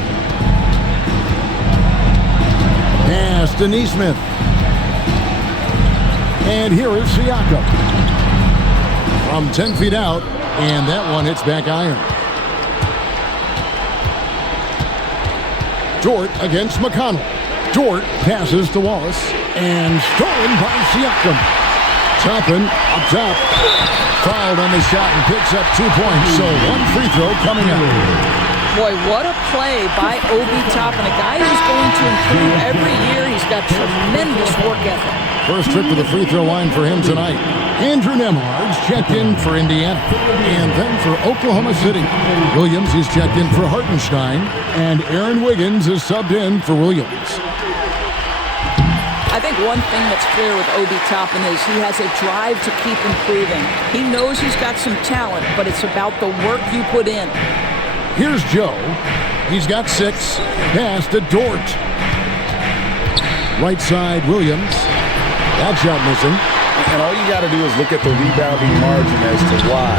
Pass to Nesmith. And here is Siakam. From 10 feet out, and that one hits back iron. Dort against McConnell. Dort passes to Wallace, and stolen by Siakam. Toppin up top. Fouled on the shot and picks up 2 points, so one free throw coming up. Boy, what a play by Obi Toppin, a guy who's going to improve every year. He's got tremendous work ethic. First trip to the free throw line for him tonight. Andrew Nembhard's checked in for Indiana. And then for Oklahoma City, Williams is checked in for Hartenstein, and Aaron Wiggins is subbed in for Williams. I think one thing that's clear with Obi Toppin is he has a drive to keep improving. He knows he's got some talent, but it's about the work you put in. Here's Joe. He's got 6. Pass to Dort. Right side, Williams. That shot missing. And all you got to do is look at the rebounding margin as to why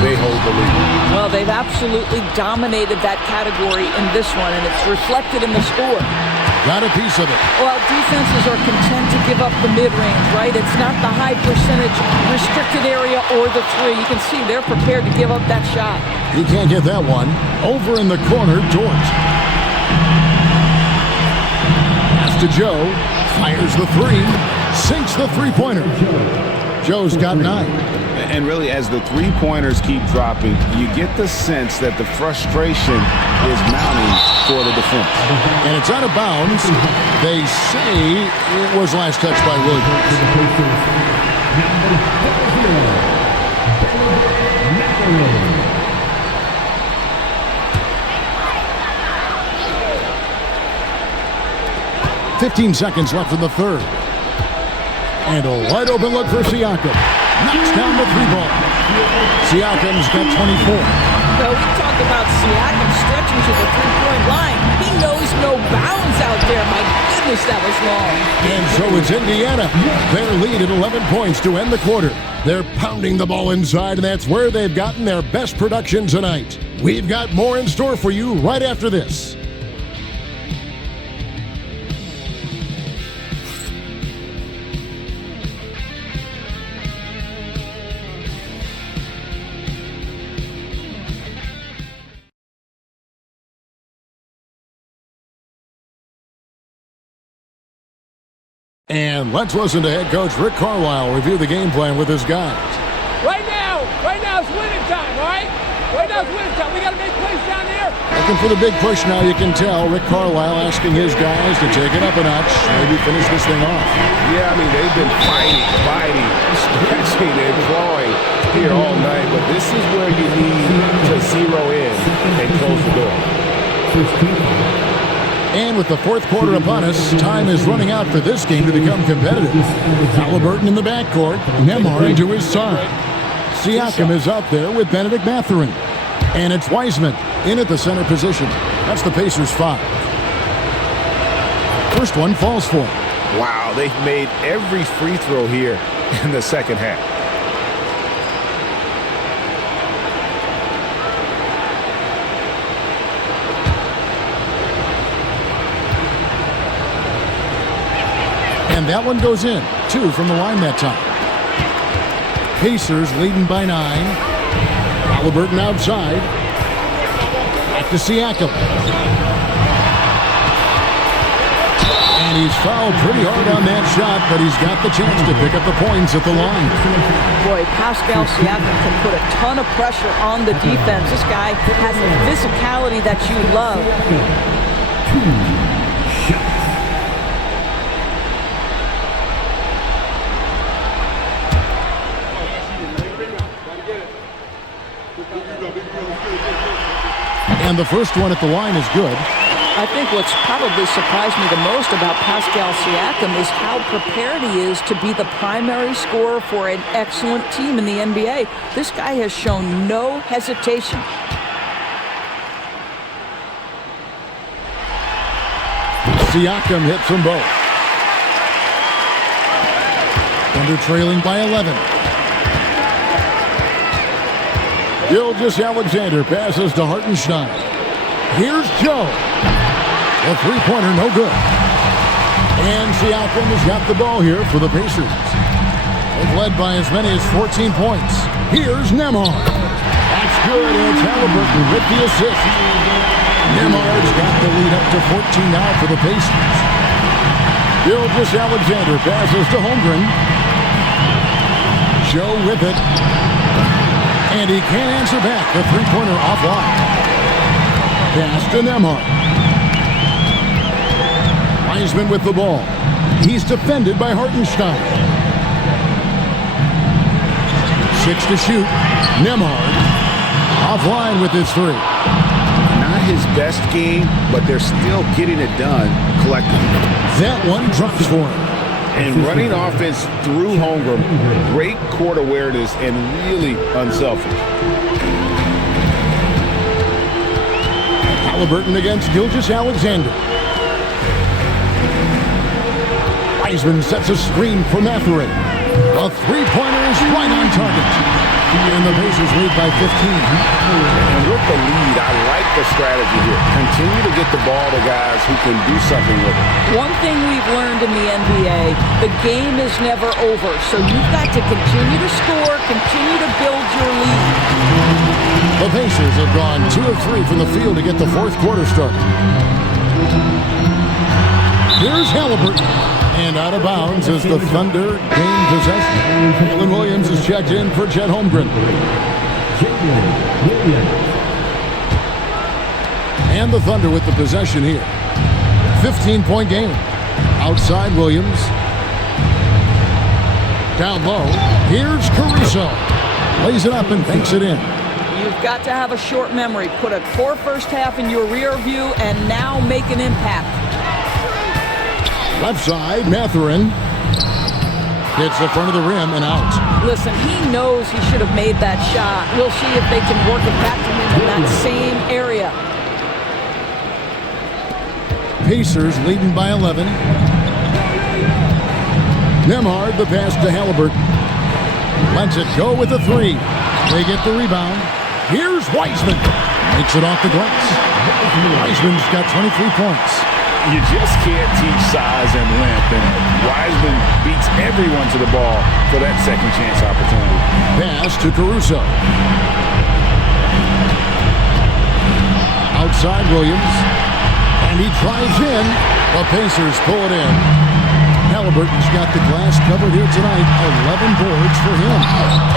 they hold the lead. Well, they've absolutely dominated that category in this one, and it's reflected in the score. Got a piece of it. Well, defenses are content to give up the mid-range, right? It's not the high percentage restricted area or the 3. You can see they're prepared to give up that shot. He can't get that one. Over in the corner, Dort. Pass to Joe. Fires the 3. Sinks the three-pointer. Joe's got 9. And really, as the three-pointers keep dropping, you get the sense that the frustration is mounting for the defense. And it's out of bounds. They say it was last touched by Williams. 15 seconds left in the third. And a wide open look for Siakam. Knocks down the 3-ball. Siakam's got 24. Well, we talked about Siakam stretching to the 3-point line. He knows no bounds out there. My goodness, that was long. And so it's Indiana. Their lead at 11 points to end the quarter. They're pounding the ball inside, and that's where they've gotten their best production tonight. We've got more in store for you right after this. And let's listen to head coach Rick Carlisle review the game plan with his guys. Right now it's winning time, all right? Right now it's winning time. We got to make plays down here. Looking for the big push now, you can tell. Rick Carlisle asking his guys to take it up a notch, maybe finish this thing off. Yeah, I mean, they've been fighting, stretching, and clawing here all night, but this is where you need to zero in and close the door. And with the fourth quarter upon us, time is running out for this game to become competitive. Halliburton in the backcourt, Nembhard to his side. Siakam is out there with Benedict Mathurin. And it's Wiseman in at the center position. That's the Pacers' 5. First one falls for him. Wow, they've made every free throw here in the second half. And that one goes in. 2 from the line that time. Pacers leading by 9. Halliburton outside. Back to Siakam. And he's fouled pretty hard on that shot, but he's got the chance to pick up the points at the line. Boy, Pascal Siakam can put a ton of pressure on the defense. This guy has a physicality that you love. And the first one at the line is good. I think what's probably surprised me the most about Pascal Siakam is how prepared he is to be the primary scorer for an excellent team in the NBA. This guy has shown no hesitation. Siakam hits them both. Thunder trailing by 11. Gilgeous-Alexander passes to Hartenstein. Here's Joe. The three-pointer, no good. And Siakam has got the ball here for the Pacers. They've led by as many as 14 points. Here's Nembhard. That's good, and it's Haliburton with the assist. Nembhard's got the lead up to 14 now for the Pacers. Gilgeous-Alexander passes to Holmgren. Joe with it. And he can't answer back. The three-pointer offline. Pass to Nembhard. Wiseman with the ball. He's defended by Hartenstein. 6 to shoot. Nembhard offline with his three. Not his best game, but they're still getting it done collectively. That one drops for him. And running offense through Holmgren, great court awareness and really unselfish. Haliburton against Gilgeous-Alexander. Wiseman sets a screen for Mathurin. A three-pointer is right on target. And the Pacers lead by 15. And with the lead, I like the strategy here. Continue to get the ball to guys who can do something with it. One thing we've learned in the NBA, the game is never over. So you've got to continue to score, continue to build your lead. The Pacers have gone 2 of 3 from the field to get the fourth quarter started. Here's Haliburton. And out of bounds as the Thunder gain possession. Jalen Williams is checked in for Chet Holmgren. And the Thunder with the possession here. 15-point game. Outside Williams. Down low. Here's Caruso. Lays it up and banks it in. You've got to have a short memory. Put a core first half in your rear view and now make an impact. Left side, Mathurin hits the front of the rim and out. Listen, he knows he should have made that shot. We'll see if they can work it back to him in that same area. Pacers leading by 11. Nembhard, the pass to Haliburton. Lets it go with a three. They get the rebound. Here's Wiseman. Makes it off the glass. Wiseman's got 23 points. You just can't teach size and length, and Wiseman beats everyone to the ball for that second chance opportunity. Pass to Caruso. Outside Williams, and he drives in. The Pacers pull it in. Haliburton's got the glass covered here tonight. 11 boards for him.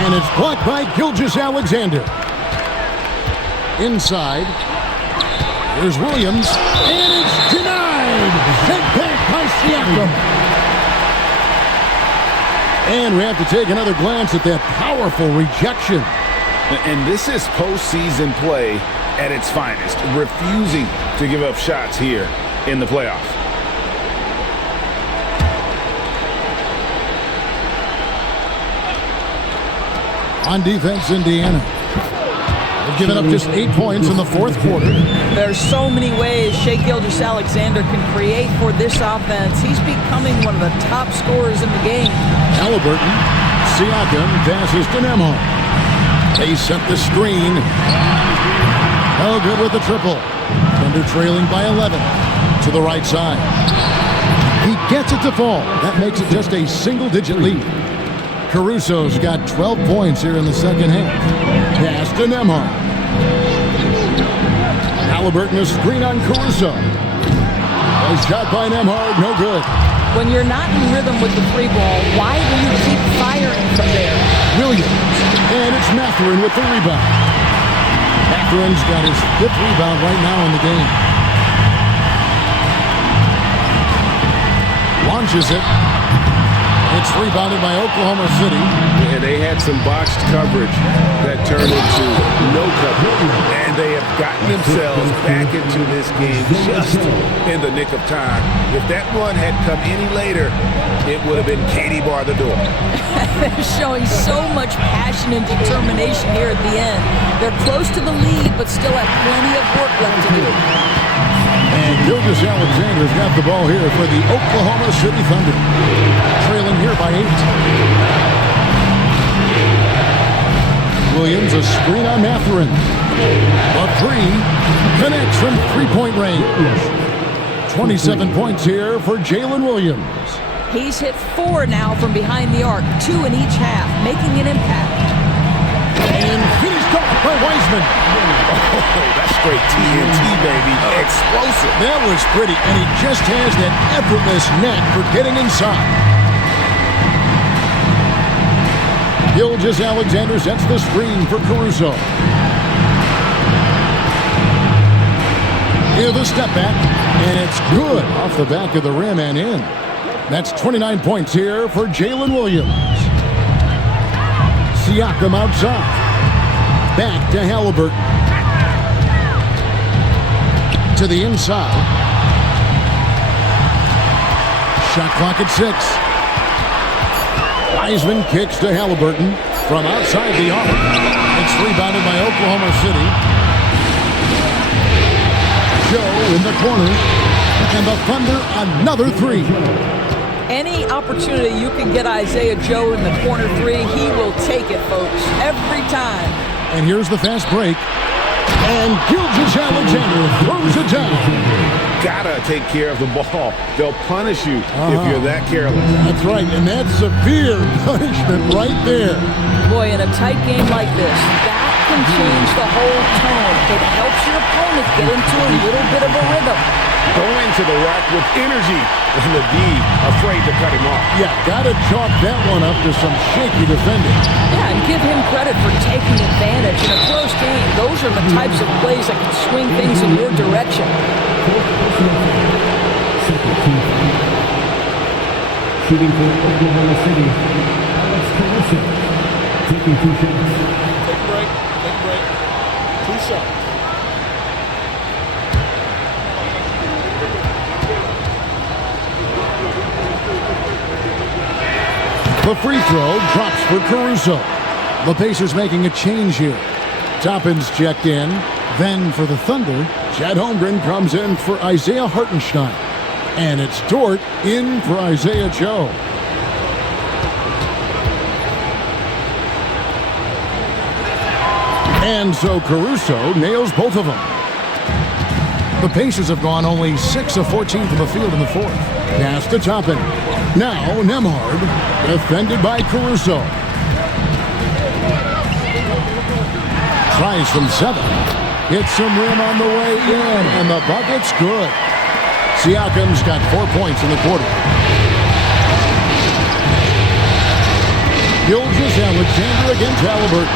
And it's blocked by Gilgeous-Alexander. Inside. Here's Williams, and it's denied. Sent back by Siakam. And we have to take another glance at that powerful rejection. And this is postseason play at its finest, refusing to give up shots here in the playoffs. On defense, Indiana. They've given up just 8 points in the fourth quarter. There's so many ways Shai Gilgeous-Alexander can create for this offense. He's becoming one of the top scorers in the game. Haliburton, Siakam passes to Nembhard. They set the screen. Oh, good with the triple. Thunder trailing by 11 to the right side. He gets it to fall. That makes it just a single-digit lead. Caruso's got 12 points here in the second half. Pass to Nembhard. Haliburton, a screen on Caruso. A shot by Nembhard, no good. When you're not in rhythm with the free ball, why do you keep firing from there? Williams, and it's Mathurin with the rebound. Mathurin's got his 5th rebound right now in the game. Launches it. It's rebounded by Oklahoma City. And they had some botched coverage that turned into no coverage. And they have gotten themselves back into this game just in the nick of time. If that run had come any later, it would have been Katie bar the door. They're showing so much passion and determination here at the end. They're close to the lead, but still have plenty of work left to do. And Gilgeous-Alexander's got the ball here for the Oklahoma City Thunder. Trailing here by 8. Williams, a screen on Mathurin. A three connects from three-point range. 27 points here for Jalen Williams. He's hit 4 now from behind the arc, 2 in each half, making an impact. And finished off by Wiseman. Oh, that's straight TNT, baby. Explosive. That was pretty, and he just has that effortless knack for getting inside. Gilgeous-Alexander sets the screen for Caruso. Here the step back, and it's good off the back of the rim and in. That's 29 points here for Jalen Williams. Siakam outside. Back to Halliburton. To the inside. Shot clock at 6. Wiseman kicks to Halliburton from outside the arc. It's rebounded by Oklahoma City. Joe in the corner. And the Thunder another three. Any opportunity you can get Isaiah Joe in the corner 3, he will take it, folks, every time. And here's the fast break. And Gilgeous-Alexander throws it down. Gotta take care of the ball. They'll punish you if you're that careless. That's right, and that's severe punishment right there. Boy, in a tight game like this, that can change the whole tone. It helps your opponent get into a little bit of a rhythm. Go into the rack with energy, and the D afraid to cut him off. Yeah, gotta chalk that one up to some shaky defending. Yeah, and give him credit for taking advantage. In a close game, those are the types of plays that can swing things in your direction. Shooting for Oklahoma City, Alex Caruso, taking 2 shots. Take a break. 2 shots. The free throw drops for Caruso. The Pacers making a change here. Toppin's checked in. Then for the Thunder, Chet Holmgren comes in for Isaiah Hartenstein. And it's Dort in for Isaiah Joe. And so Caruso nails both of them. The Pacers have gone only 6 of 14 from the field in the fourth. Pass to Toppin. Now Nembhard, defended by Caruso. Tries from 7. Hits some rim on the way in, and the bucket's good. Siakam's got 4 points in the quarter. Gilgeous-Alexander against Halliburton.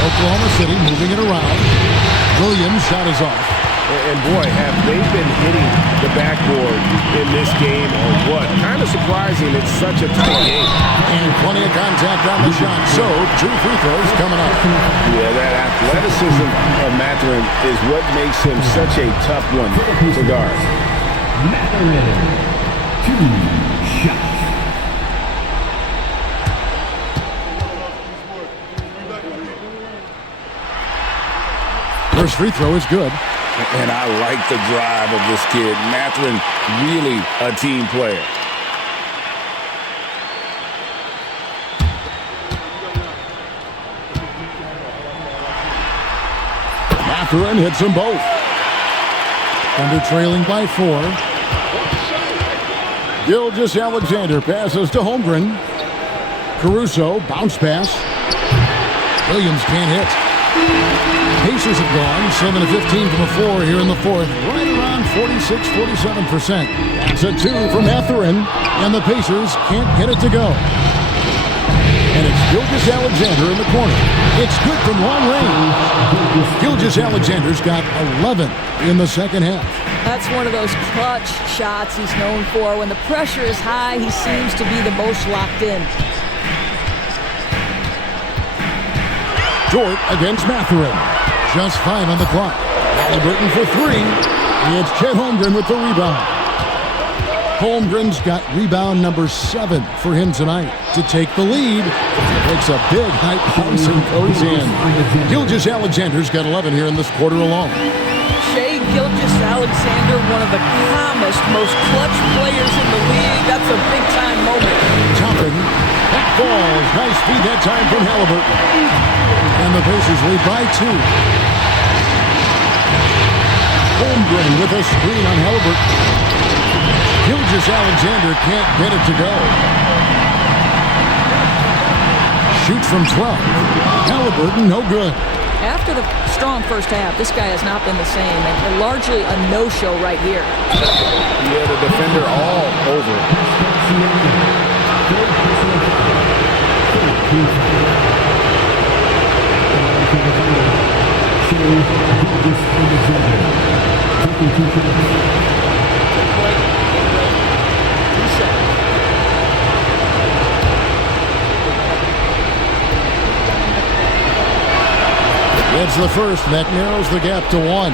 Oklahoma City moving it around. Williams' shot is off. And boy, have they been hitting the backboard in this game or what? Kind of surprising. It's such a tight game. And plenty of contact on the shot. So 2 free throws coming up. Yeah, that athleticism of Mathurin is what makes him such a tough one to guard. Mathurin, 2 shots. First free throw is good. And I like the drive of this kid. Mathurin, really a team player. Mathurin hits them both. Thunder trailing by 4. Gilgeous-Alexander passes to Holmgren. Caruso, bounce pass. Williams can't hit. Pacers have gone 7 of 15 from the floor here in the fourth, right around 46-47%. That's a 2 from Mathurin, and the Pacers can't get it to go. And it's Gilgeous-Alexander in the corner. It's good from long range. Gilgeous-Alexander's got 11 in the second half. That's one of those clutch shots he's known for. When the pressure is high, he seems to be the most locked in. Dort against Mathurin. Just 5 on the clock. Halliburton for 3. It's Chet Holmgren with the rebound. Holmgren's got rebound number 7 for him tonight to take the lead. Takes a big high bounce and goes in. Gilgeous-Alexander's got 11 here in this quarter alone. Shai Gilgeous-Alexander, one of the calmest, most clutch players in the league. That's a big-time moment. Toppin Nice feed that time from Halliburton. And the Pacers lead by 2. Holmgren with a screen on Halliburton. Gilgeous-Alexander can't get it to go. Shoots from 12. Halliburton, no good. After the strong first half, this guy has not been the same, and largely a no-show right here. Yeah, the defender all over. That's the first. That narrows the gap to 1.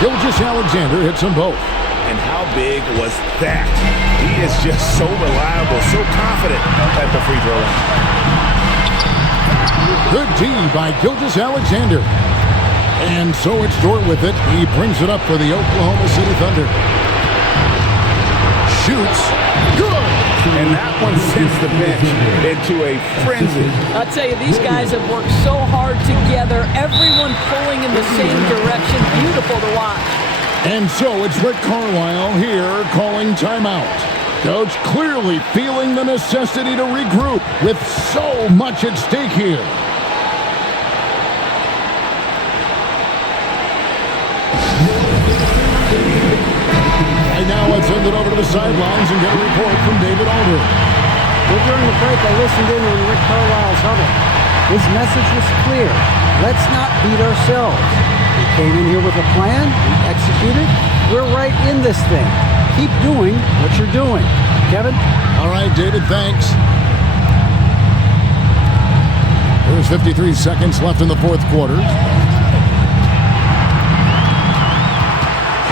Gilgeous-Alexander hits them both. And how big was that? He is just so reliable, so confident at the free throw line. Good D by Gilgeous-Alexander. And so it's Dort with it. He brings it up for the Oklahoma City Thunder. Shoots. Good! And that one sends the bench into a frenzy. I'll tell you, these guys have worked so hard together. Everyone pulling in the same direction. Beautiful to watch. And so it's Rick Carlisle here calling timeout. Coach clearly feeling the necessity to regroup with so much at stake here. And now let's send it over to the sidelines and get a report from David Aldridge. Well, during the break, I listened in on Rick Carlisle's huddle. His message was clear. Let's not beat ourselves. We came in here with a plan. We executed. We're right in this thing. Keep doing what you're doing. Kevin? All right, David, thanks. There's 53 seconds left in the fourth quarter.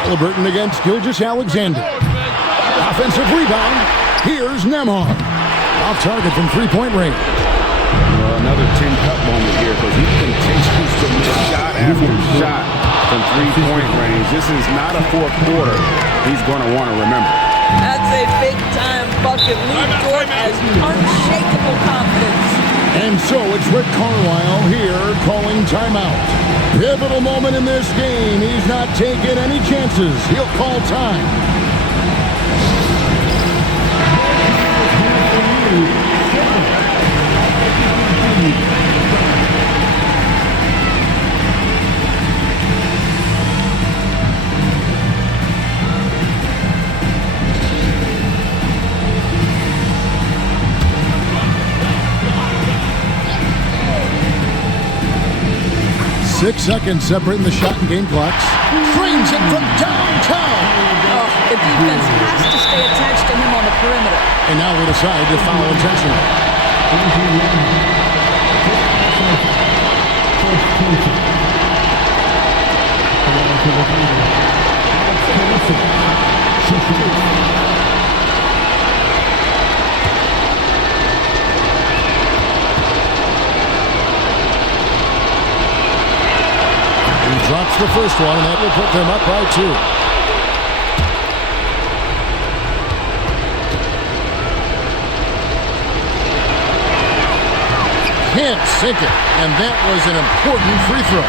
Halliburton against Gilgeous-Alexander. Offensive rebound. Here's Nembhard. Off target from three-point range. Another Tin Cup moment here because he continues to miss shot after shot from three-point range. This is not a fourth quarter he's going to want to remember. That's a big-time bucket. Luke Dort has unshakable confidence. And so it's Rick Carlisle here calling timeout. Pivotal moment in this game. He's not taking any chances. He'll call time. Six seconds separating the shot and game clocks. Frames it from downtown. Oh, the defense has to stay attached to him on the perimeter. And now we decide to foul intentionally. Drops the first one, and that will put them up by 2. Can't sink it, and that was an important free throw.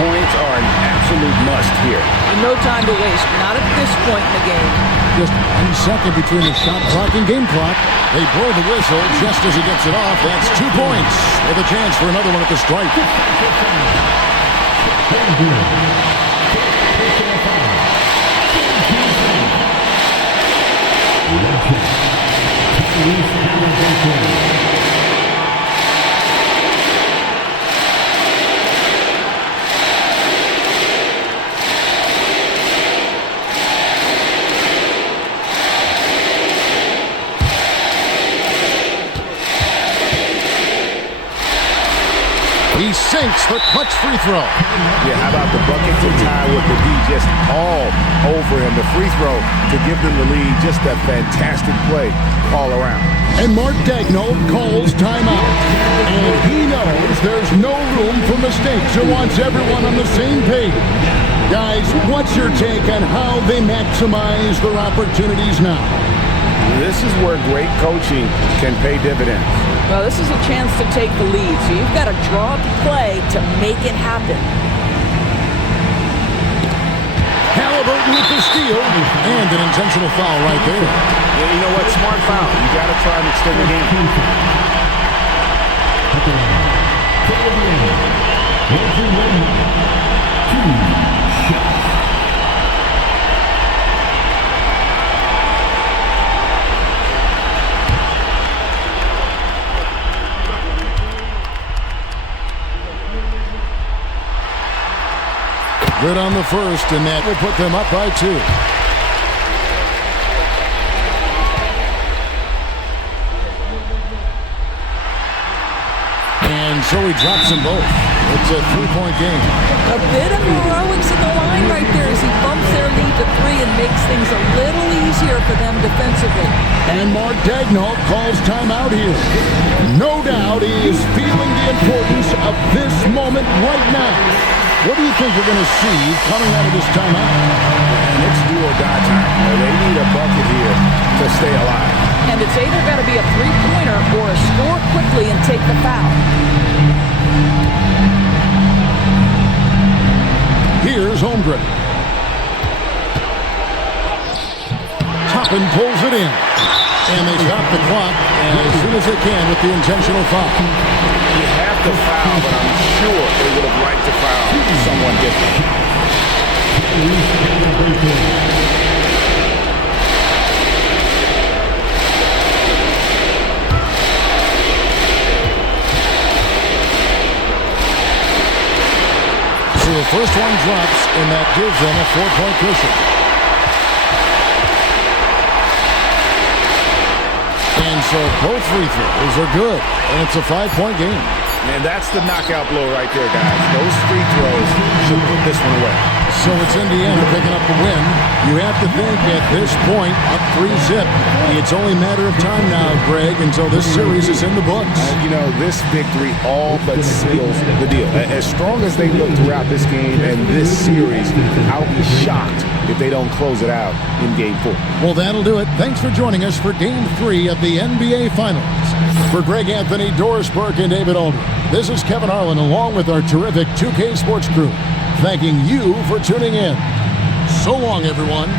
Points are an absolute must here. And no time to waste, not at this point in the game. Just 1 second between the shot clock and game clock. They blow the whistle just as he gets it off. That's 2 points with a chance for another one at the stripe. He sinks the clutch free throw. Yeah, how about the bucket to tie with the D just all over him. The free throw to give them the lead. Just a fantastic play all around. And Mark Daigneault calls timeout. And he knows there's no room for mistakes and wants everyone on the same page. Guys, what's your take on how they maximize their opportunities now? This is where great coaching can pay dividends. Well, this is a chance to take the lead, so you've got to draw up the play to make it happen. Halliburton with the steal, and an intentional foul right there. Yeah, you know what? Smart foul. You got to try and extend the game. Good on the first, and that will put them up by 2. And so he drops them both. It's a 3-point game. A bit of heroics in the line right there as he bumps their lead to 3 and makes things a little easier for them defensively. And Mark Daigneault calls timeout here. No doubt he is feeling the importance of this moment right now. What do you think we're going to see coming out of this timeout? And it's do or die time. They need a bucket here to stay alive. And it's either got to be a three-pointer or a score quickly and take the foul. Here's Holmgren. Toppin pulls it in. And they stop the clock as soon as they can with the intentional foul. You have to foul, but I'm sure they would have liked to foul someone different. So the first one drops, and that gives them a 4-point cushion. And so both free throws are good, and it's a 5-point game. And that's the knockout blow right there, guys. Those free throws should put this one away. So it's Indiana picking up the win. You have to think at this point, up 3-zip. It's only a matter of time now, Greg, until this series is in the books. You know, this victory all but seals the deal. As strong as they look throughout this game and this series, I'll be shocked if they don't close it out in Game 4. Well, that'll do it. Thanks for joining us for Game 3 of the NBA Finals. For Greg Anthony, Doris Burke, and David Aldridge, this is Kevin Harlan along with our terrific 2K Sports crew, thanking you for tuning in. So long, everyone.